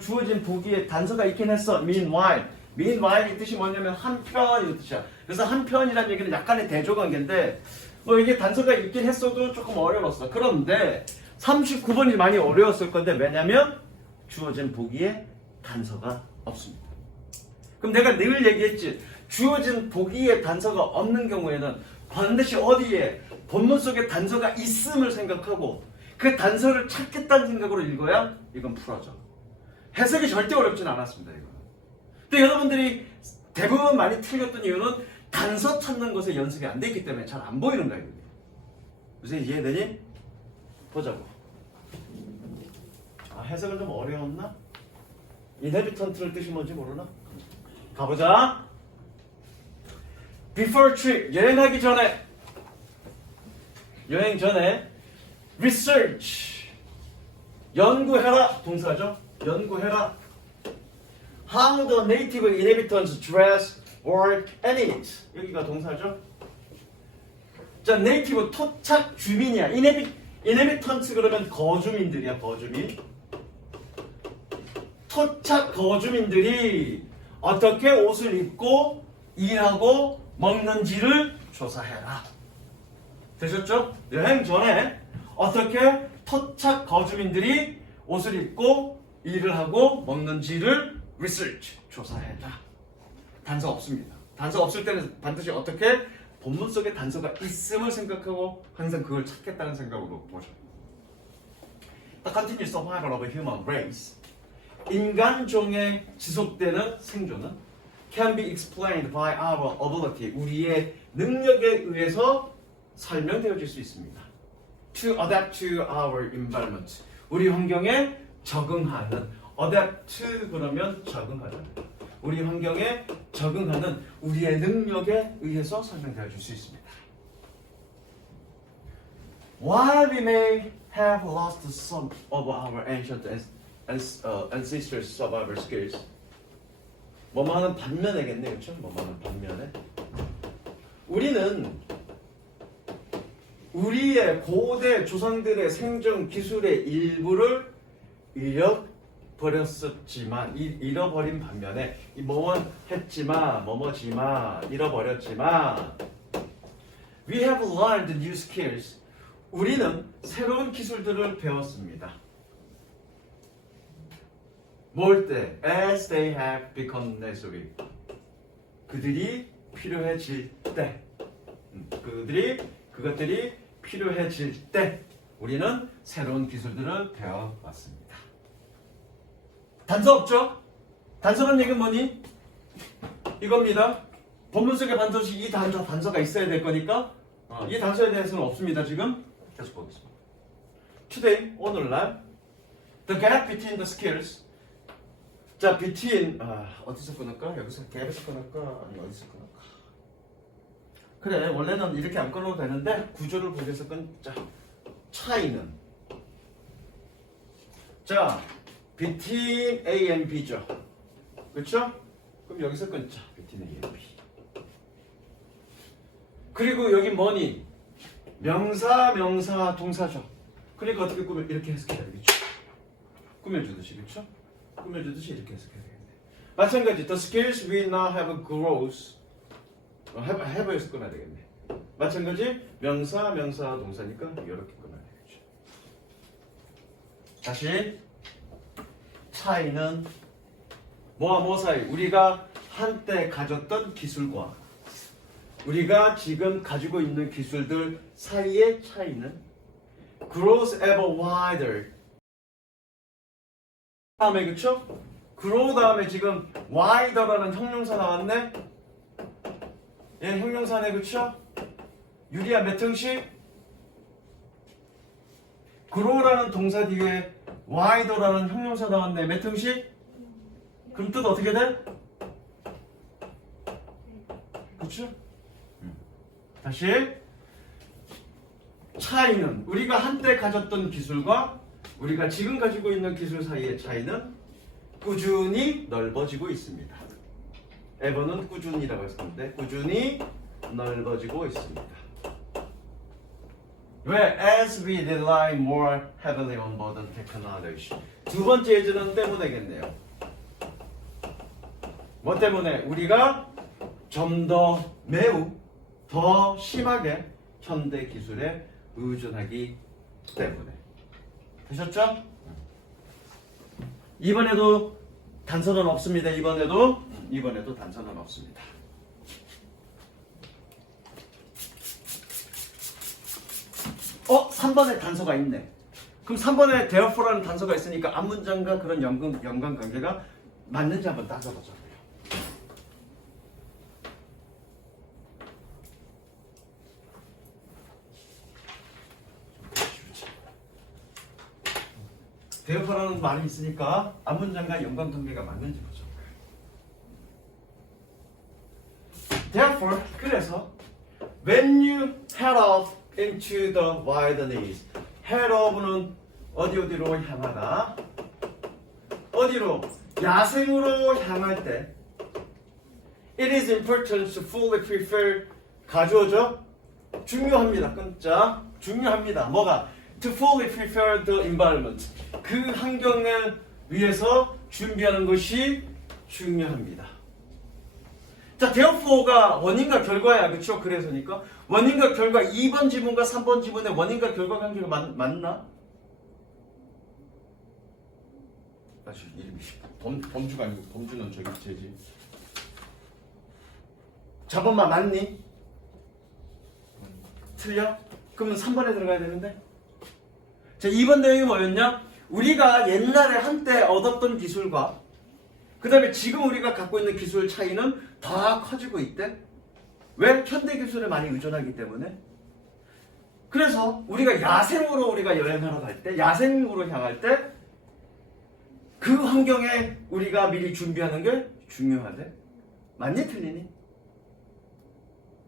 주어진 보기에 단서가 있긴 했어. meanwhile. meanwhile의 뜻이 뭐냐면 한편 이 뜻이야. 그래서 한편이라는 얘기는 약간의 대조관계인데 뭐 이게 단서가 있긴 했어도 조금 어려웠어. 그런데 39번이 많이 어려웠을 건데 왜냐면 주어진 보기에 단서가 없습니다. 그럼 내가 늘 얘기했지. 주어진 보기에 단서가 없는 경우에는 반드시 어디에 본문 속에 단서가 있음을 생각하고 그 단서를 찾겠다는 생각으로 읽어야 이건 풀어져. 해석이 절대 어렵진 않았습니다. 이거. 근데 여러분들이 대부분 많이 틀렸던 이유는 단서 찾는 것에 연습이 안 돼 있기 때문에 잘 안 보이는 거예요. 무슨 이해되니? 보자고. 해석은 좀 어려웠나? inhabitant의 뜻이 뭔지 모르나? 가보자. Before trip, 여행하기 전에, 여행 전에 research, 연구해라, 동사죠. 연구해라. How the native inhabitants dress, work, and eat. 여기가 동사죠. 자, native 토착 주민이야. inhabitants 그러면 거주민들이야, 거주민. 토착 거주민들이 어떻게 옷을 입고 일하고 먹는지를 조사해라. 되셨죠? 여행 전에 어떻게 토착 거주민들이 옷을 입고 일을 하고 먹는지를 research, 조사해라. 단서 없습니다. 단서 없을 때는 반드시 어떻게 본문 속에 단서가 있음을 생각하고 항상 그걸 찾겠다는 생각으로 보죠. The continuous survival of a human race. 인간종의 지속되는 생존은 can be explained by our ability. 우리의 능력에 의해서 설명되어질 수 있습니다. To adapt to our environment. 우리 환경에 적응하는. adapt to 그러면 적응하다. 우리 환경에 적응하는 우리의 능력에 의해서 설명되어질 수 있습니다. While we may have lost some of our ancient ancestors' survival skills, 뭐뭐하는 반면에겠네, 그렇죠? 뭐뭐하는 반면에 우리는 우리의 고대 조상들의 생존 기술의 일부를 잃어버린 반면에 잃어버렸지만 we have learned new skills. 우리는 새로운 기술들을 배웠습니다. 뭘 때? As they have become necessary. 그들이 필요해질 때. 그것들이 필요해질 때 우리는 새로운 기술들을 배워왔습니다. 단서 없죠? 단서란 얘기는 뭐니? 이겁니다. 본문 속의 반드시 이 단서가 있어야 될 거니까 이 단서에 대해서는 없습니다. 지금 계속 보겠습니다. Today, 오늘날 the gap between the skills. 자, between 어디서 끊을까? 여기서 갭에서 끊을까? 아니 어디서 끊을까? 그래, 원래는 이렇게 안 끊어도 되는데 구조를 보면서 끊자. 차이는 자, between A and B죠. 그렇죠? 그럼 여기서 끊자. between A and B. 그리고 여기 뭐니? 명사, 동사죠. 그러니까 어떻게 이렇게 해석해야 되겠죠? 꾸며주듯이, 그렇죠? 꾸며주듯이 이렇게 해석해야 되겠네. 마찬가지, the skills we now have grows. have에서 끊어야 되겠네. 마찬가지, 명사, 동사니까 이렇게 끊어야 되겠죠. 다시, 차이는 뭐와 뭐 사이? 우리가 한때 가졌던 기술과 우리가 지금 가지고 있는 기술들 사이의 차이는 grows ever wider. 다음에 그쵸? grow 다음에 지금 wider라는 형용사 나왔네? 예, 형용사네 그쵸? 유리야 몇 형식? grow라는 동사 뒤에 wider라는 형용사 나왔네. 몇 형식? 그럼 뜻 어떻게 돼? 그쵸? 다시 차이는 우리가 한때 가졌던 기술과 우리가 지금 가지고 있는 기술 사이의 차이는 꾸준히 넓어지고 있습니다. 에버는 꾸준히라고 했었는데 꾸준히 넓어지고 있습니다. 왜? As we rely more heavily on modern technology. 두 번째 예제는 때문에겠네요. 뭐 때문에? 우리가 좀 더 심하게 현대 기술에 의존하기 때문에. 되셨죠? 이번에도 단서는 없습니다. 이번에도 단서는 없습니다. 3번에 단서가 있네. 그럼 3번에 therefore라는 단서가 있으니까 앞문장과 그런 연관관계가 맞는지 한번 따져보죠. therefore라는 말이 있으니까 앞문장과 연관관계가 맞는지 보죠. Therefore, 그래서 when you head off into the wilderness, head off는 어디로 향하다? 어디로? 야생으로 향할 때 it is important to fully prepare 가져오죠? 중요합니다. 끊자. 중요합니다. 뭐가? To fully prepare the environment. 그 환경을 위해서 준비하는 것이 중요합니다. 자, therefore가 원인과 결과야. 그쵸? 그래서니까 원인과 결과 2번 지문과 3번 지문의 원인과 결과 관계가 맞나? 다시 이름이 범주가 아니고 범주는 저기 제지. 저번만 맞니? 틀려? 그러면 3번에 들어가야 되는데. 자, 2번 내용이 뭐였냐? 우리가 옛날에 한때 얻었던 기술과 그 다음에 지금 우리가 갖고 있는 기술 차이는 더 커지고 있대. 왜? 현대 기술에 많이 의존하기 때문에. 그래서 우리가 야생으로 우리가 여행하러 갈 때, 야생으로 향할 때 그 환경에 우리가 미리 준비하는 게 중요하대. 맞니? 틀리니?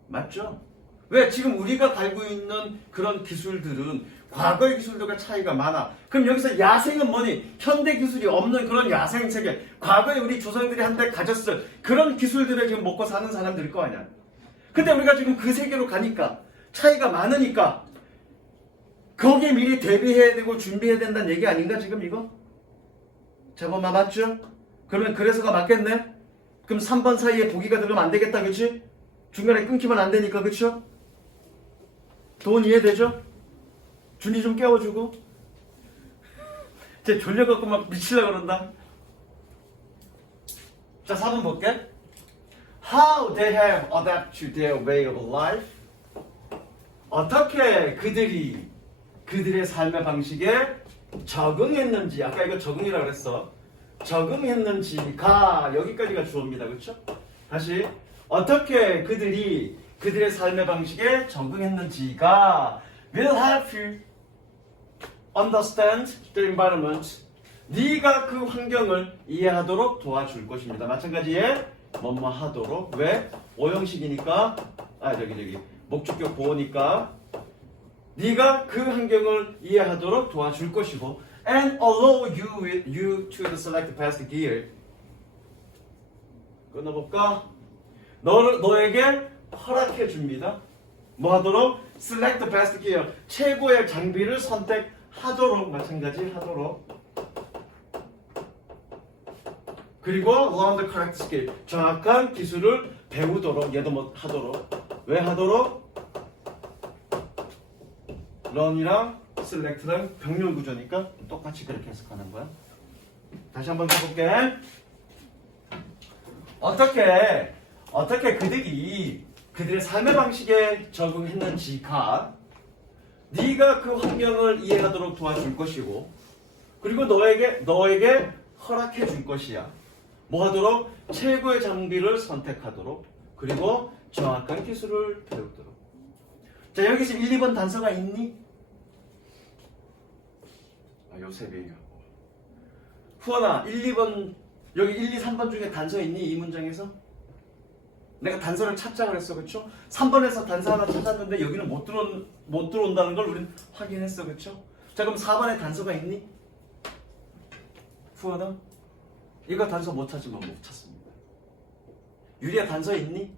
맞죠? 왜? 지금 우리가 가지고 있는 그런 기술들은 과거의 기술들과 차이가 많아. 그럼 여기서 야생은 뭐니? 현대 기술이 없는 그런 야생 세계. 과거에 우리 조상들이 한때 가졌을 그런 기술들을 지금 먹고 사는 사람들일 거 아니야. 근데 우리가 지금 그 세계로 가니까 차이가 많으니까 거기에 미리 대비해야 되고 준비해야 된다는 얘기 아닌가 지금 이거? 자본만 맞죠? 그러면 그래서가 맞겠네? 그럼 3번 사이에 보기가 들어가면 안 되겠다 그치? 중간에 끊기면 안 되니까 그쵸? 돈 이해되죠? 준이 좀 깨워주고 쟤 졸려갖고 막 미치려고 그런다. 자 4번 볼게. How they have adapted to their way of life. 어떻게 그들이 그들의 삶의 방식에 적응했는지. 아까 이거 적응이라고 그랬어. 적응했는지가 여기까지가 주어입니다. 그렇죠? 다시 어떻게 그들이 그들의 삶의 방식에 적응했는지가 will help you understand the environment. 네가 그 환경을 이해하도록 도와줄 것입니다. 마찬가지에 뭐뭐 하도록. 왜? 오형식이니까 저기 목적격 보호니까 네가 그 환경을 이해하도록 도와줄 것이고 and allow you to select the best gear. 끊어볼까? 너에게 허락해 줍니다. 뭐 하도록? select the best gear. 최고의 장비를 선택하도록. 마찬가지 하도록. 그리고 learn the correct skill. 정확한 기술을 배우도록. 얘도 뭐 하도록. 왜 하도록? learn이랑 select랑 병렬 구조니까 똑같이 그렇게 해석하는 거야. 다시 한번 해볼게. 어떻게 그들이 그들의 삶의 방식에 적응했는지가 네가 그 환경을 이해하도록 도와줄 것이고 그리고 너에게 허락해 줄 것이야. 뭐 하도록? 최고의 장비를 선택하도록 그리고 정확한 기술을 배우도록. 자 여기 지금 1, 2번 단서가 있니? 요새 매일하고 후원아 1, 2번 여기 1, 2, 3번 중에 단서 있니? 이 문장에서? 내가 단서를 찾자 그랬어 그쵸? 3번에서 단서 하나 찾았는데 여기는 못 들어온다는 걸 우린 확인했어 그쵸? 자 그럼 4번에 단서가 있니? 후원아 이거 단서 못 찾으면 못 찾습니다. 유리야 단서 있니?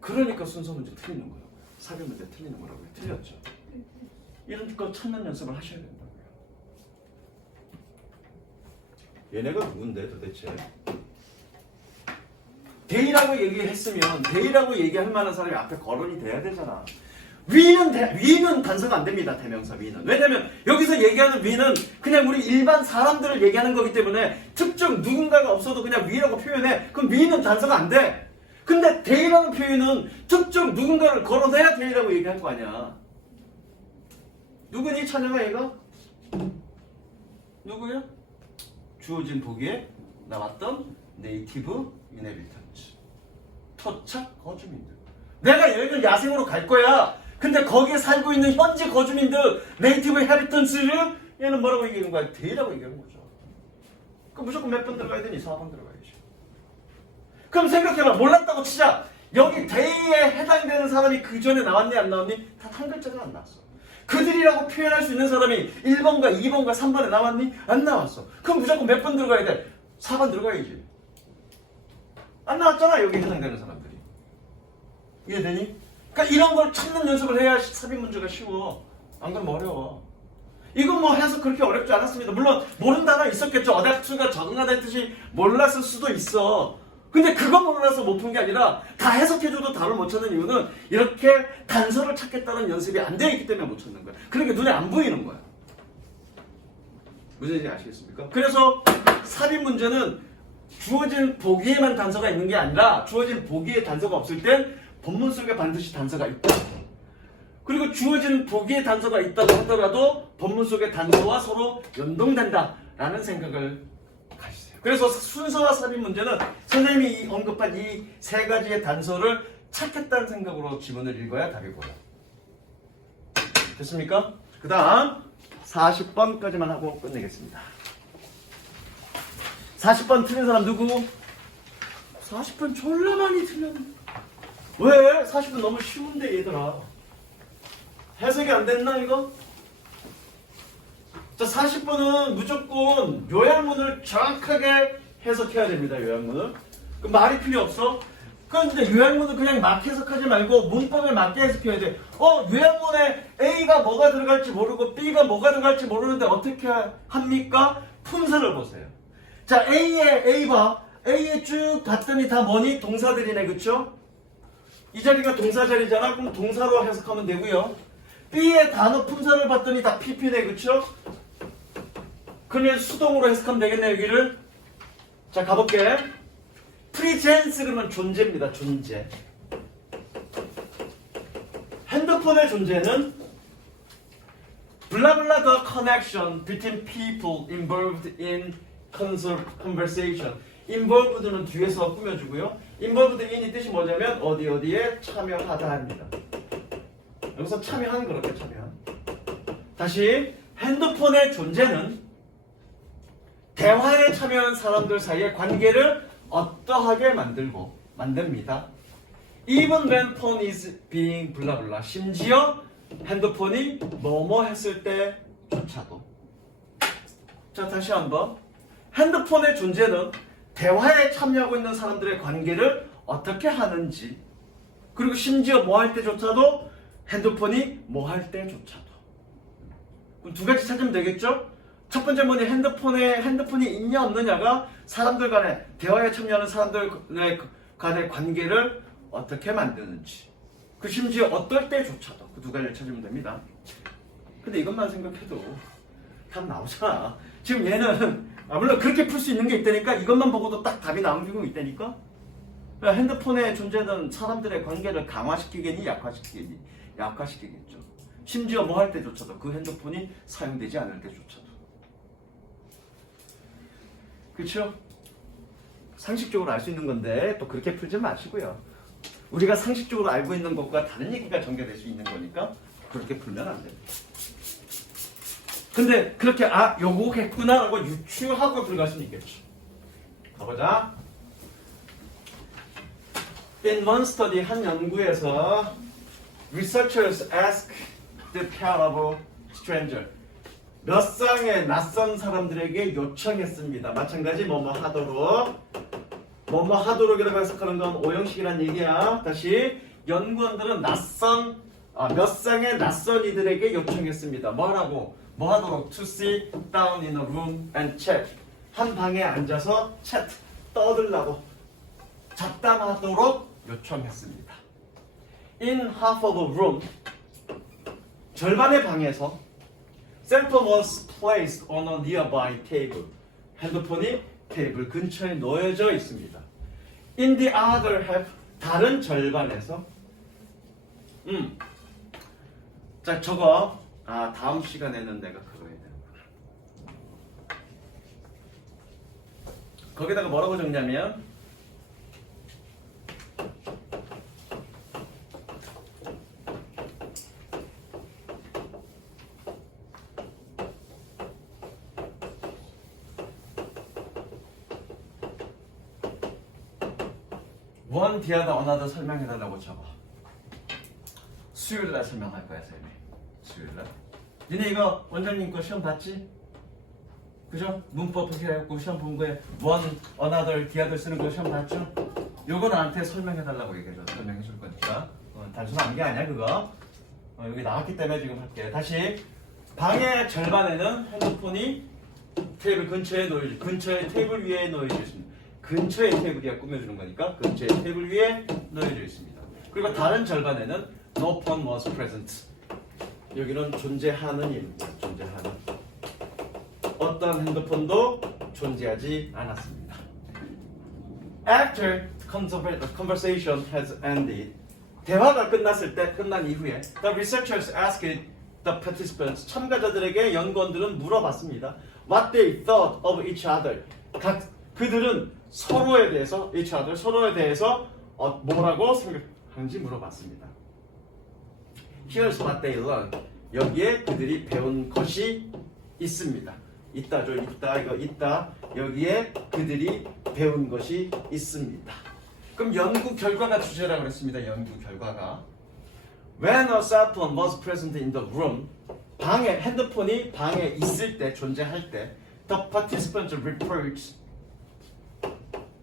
그러니까 순서 문제 틀리는 거예요. 사교 문제 틀리는 거라고요. 틀렸죠. 이런 거 찾는 연습을 하셔야 된다고요. 얘네가 누군데 도대체? 대의라고 얘기했으면 대의라고 얘기할 만한 사람이 앞에 거론이 돼야 되잖아. 위는 단서가 안 됩니다. 대명사 위는. 왜냐면 여기서 얘기하는 위는 그냥 우리 일반 사람들을 얘기하는 거기 때문에 특정 누군가가 없어도 그냥 위라고 표현해. 그럼 위는 단서가 안 돼. 근데 대의라는 표현은 특정 누군가를 걸어내야 대의라고 얘기할 거 아니야. 누구니 찬영아 얘가? 누구야? 주어진 보기에 나왔던 네이티브 이네비턴트. 토착 거주민들. 내가 여기를 야생으로 갈 거야. 근데 거기에 살고 있는 현지 거주민들 네이티브 헤리턴스를 얘는 뭐라고 얘기하는 거야? 대의라고 얘기하는 거죠. 그럼 무조건 몇 번 들어가야 되니? 4번 들어가야지. 그럼 생각해봐. 몰랐다고 치자. 여기 대의에 해당되는 사람이 그 전에 나왔니 안 나왔니? 단 한 글자가 안 나왔어. 그들이라고 표현할 수 있는 사람이 1번과 2번과 3번에 나왔니? 안 나왔어. 그럼 무조건 몇 번 들어가야 돼? 4번 들어가야지. 안 나왔잖아 여기 해당되는 사람들이. 이해되니? 그러니까 이런 걸 찾는 연습을 해야 삽입 문제가 쉬워. 안 그러면 어려워. 이건 뭐 해서 그렇게 어렵지 않았습니다. 물론 모르는 단어 있었겠죠. 어댑트가 적응하다는 뜻이 몰랐을 수도 있어. 근데 그거 몰라서 못 푼 게 아니라 다 해석해줘도 답을 못 찾는 이유는 이렇게 단서를 찾겠다는 연습이 안 되어 있기 때문에 못 찾는 거야. 그러니까 눈에 안 보이는 거야. 무슨 얘기인지 아시겠습니까? 그래서 삽입 문제는 주어진 보기에만 단서가 있는 게 아니라 주어진 보기에 단서가 없을 땐 본문 속에 반드시 단서가 있다. 그리고 주어진 보기에 단서가 있다고 하더라도 본문 속의 단서와 서로 연동된다라는 생각을 가지세요. 그래서 순서와 삽입 문제는 선생님이 언급한 이 세 가지의 단서를 찾겠다는 생각으로 지문을 읽어야 답이 보여요. 됐습니까? 그 다음 40번까지만 하고 끝내겠습니다. 40번 틀린 사람 누구? 40번 졸라 많이 틀렸네. 왜? 40번 너무 쉬운데 얘들아. 해석이 안 됐나 이거? 자, 40번은 무조건 요약문을 정확하게 해석해야 됩니다. 요약문을. 그 말이 필요 없어. 그런데 요약문을 그냥 막 해석하지 말고 문법에 맞게 해석해야 돼. 요약문에 A가 뭐가 들어갈지 모르고 B가 뭐가 들어갈지 모르는데 어떻게 합니까? 품사를 보세요. 자, A 봐. A에 쭉 봤더니 다 뭐니? 동사들이네, 그쵸? 이 자리가 동사 자리잖아. 그럼 동사로 해석하면 되고요. B의 단어 품사를 봤더니 다 PP네, 그쵸? 그러면 수동으로 해석하면 되겠네, 여기를. 자, 가볼게. 프리젠스 그러면 존재입니다. 존재. 핸드폰의 존재는 블라블라 the connection between people involved in conversation. involved는 뒤에서 꾸며주고요. involved in이 뜻이 뭐냐면 어디에 참여하다 합니다. 여기서 참여한 그렇게 참여한. 다시 핸드폰의 존재는 대화에 참여한 사람들 사이의 관계를 어떠하게 만듭니다. Even when phone is being 블라블라. 심지어 핸드폰이 뭐뭐 했을 때조차도. 자, 다시 한번. 핸드폰의 존재는 대화에 참여하고 있는 사람들의 관계를 어떻게 하는지, 그리고 심지어 뭐 할 때조차도, 핸드폰이 뭐 할 때조차도. 그럼 두 가지 찾으면 되겠죠? 첫 번째 뭐니? 핸드폰이 있냐 없느냐가 사람들 간에 대화에 참여하는 사람들 간의 관계를 어떻게 만드는지, 그 심지어 어떨 때조차도 그 두 가지를 찾으면 됩니다. 근데 이것만 생각해도 답 나오잖아. 지금 얘는 물론 그렇게 풀 수 있는 게 있다니까. 이것만 보고도 딱 답이 나오는 경우가 있다니까. 핸드폰의 존재는 사람들의 관계를 강화시키겠니 약화시키겠니? 약화시키겠죠. 심지어 뭐 할 때조차도, 그 핸드폰이 사용되지 않을 때조차도. 그렇죠? 상식적으로 알 수 있는 건데 또 그렇게 풀지 마시고요. 우리가 상식적으로 알고 있는 것과 다른 얘기가 전개될 수 있는 거니까 그렇게 풀면 안 돼요. 근데 그렇게 요거겠구나 라고 유추하고 들어갈 수는 있겠죠. 가보자. In one study, 한 연구에서 researchers asked the pair of stranger, 몇 쌍의 낯선 사람들에게 요청했습니다. 마찬가지 뭐뭐 하도록이라고 해석하는 건 오형식이란 얘기야. 다시 연구원들은 몇 쌍의 낯선 이들에게 요청했습니다. 뭐라고? 뭐 하도록? To sit down in a room and chat. 한 방에 앉아서 chat, 떠들라고, 잡담하도록 요청했습니다. In half of a room, 절반의 방에서 cell phone was placed on a nearby table. 핸드폰이 테이블 근처에 놓여져 있습니다. In the other half, 다른 절반에서 자, 저거 다음 시간에는 내가 그거 해야 되는구나. 거기다가 뭐라고 적냐면 원 디아다 어나더 설명해달라고 적어. 수요일날 설명할 거야, 쌤이. 수요일날. 니네 이거 원장님 거 시험 봤지? 그죠? 문법 그렇게 해갖고 시험 본 거에 원, 어나더, 디아더 쓰는 거 시험 봤죠? 요거 나한테 설명해달라고 얘기해줘. 설명해줄 거니까. 단순한 게 아니야, 그거. 여기 나왔기 때문에 지금 할게. 다시. 방의 절반에는 핸드폰이 테이블 근처에 놓여져, 근처에 테이블 위에 놓여져 있습니다. 근처에 테이블이야 꾸며주는 거니까 근처에 테이블 위에 놓여져 있습니다. 그리고 다른 절반에는 no phone was present. 여기는 존재하는 일입니다. 존재하는. 어떤 핸드폰도 존재하지 않았습니다. After conversation has ended, 대화가 끝났을 때, 끝난 이후에 the researchers asked the participants, 참가자들에게 연구원들은 물어봤습니다. What they thought of each other. 그들은 서로에 대해서 each other, 서로에 대해서 뭐라고 생각하는지 물어봤습니다. Here's what they learned. 여기에 그들이 배운 것이 있습니다. 있다죠. 있다. 이거 있다. 여기에 그들이 배운 것이 있습니다. 그럼 연구 결과가 주제라고 그랬습니다. 연구 결과가. When a cell phone was present in the room, 방에 핸드폰이 방에 있을 때 존재할 때, the participants reports.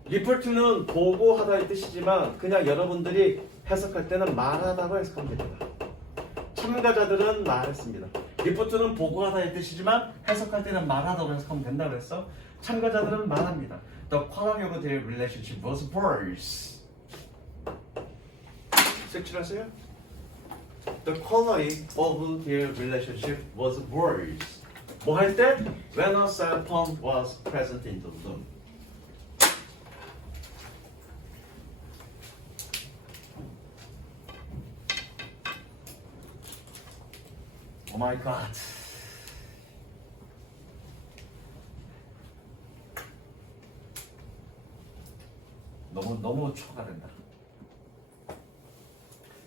report는 보고하다의 뜻이지만 그냥 여러분들이 해석할 때는 말하다고 해석하면 됩니다. 참가자들은 말했습니다. 리포트는 보고하다의 뜻이지만 해석할 때는 말하다고 해석하면 된다고 그랬어. 참가자들은 말합니다. The quality of their relationship was worse. 색칠하세요. The quality of their relationship was worse. 뭐 할 때? When a cell phone was present in the room. Oh my god. 너무 초가 된다.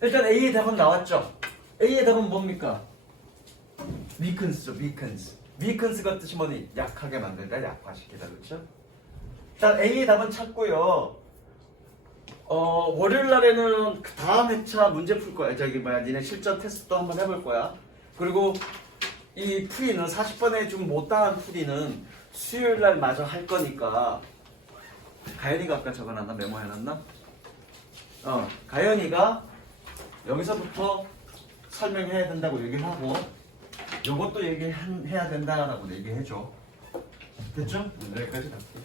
일단 A의 답은 나왔죠. A의 답은 뭡니까? weakens죠. weakens가 뜻이 뭐니? 약하게 만들다, 약화시키다, 그렇죠? 일단 A의 답은 찾고요. 월요일 날에는 그 다음 회차 문제 풀 거야. 니네 실전 테스트도 한번 해볼 거야. 그리고 이 풀이는 40번에 좀 못당한 풀이는 수요일 날 마저 할 거니까. 가연이가 아까 적어놨나? 메모해놨나? 가연이가 여기서부터 설명해야 된다고 얘기하고 요것도 얘기해야 된다라고 얘기해줘. 됐죠? 여기까지 갈게요.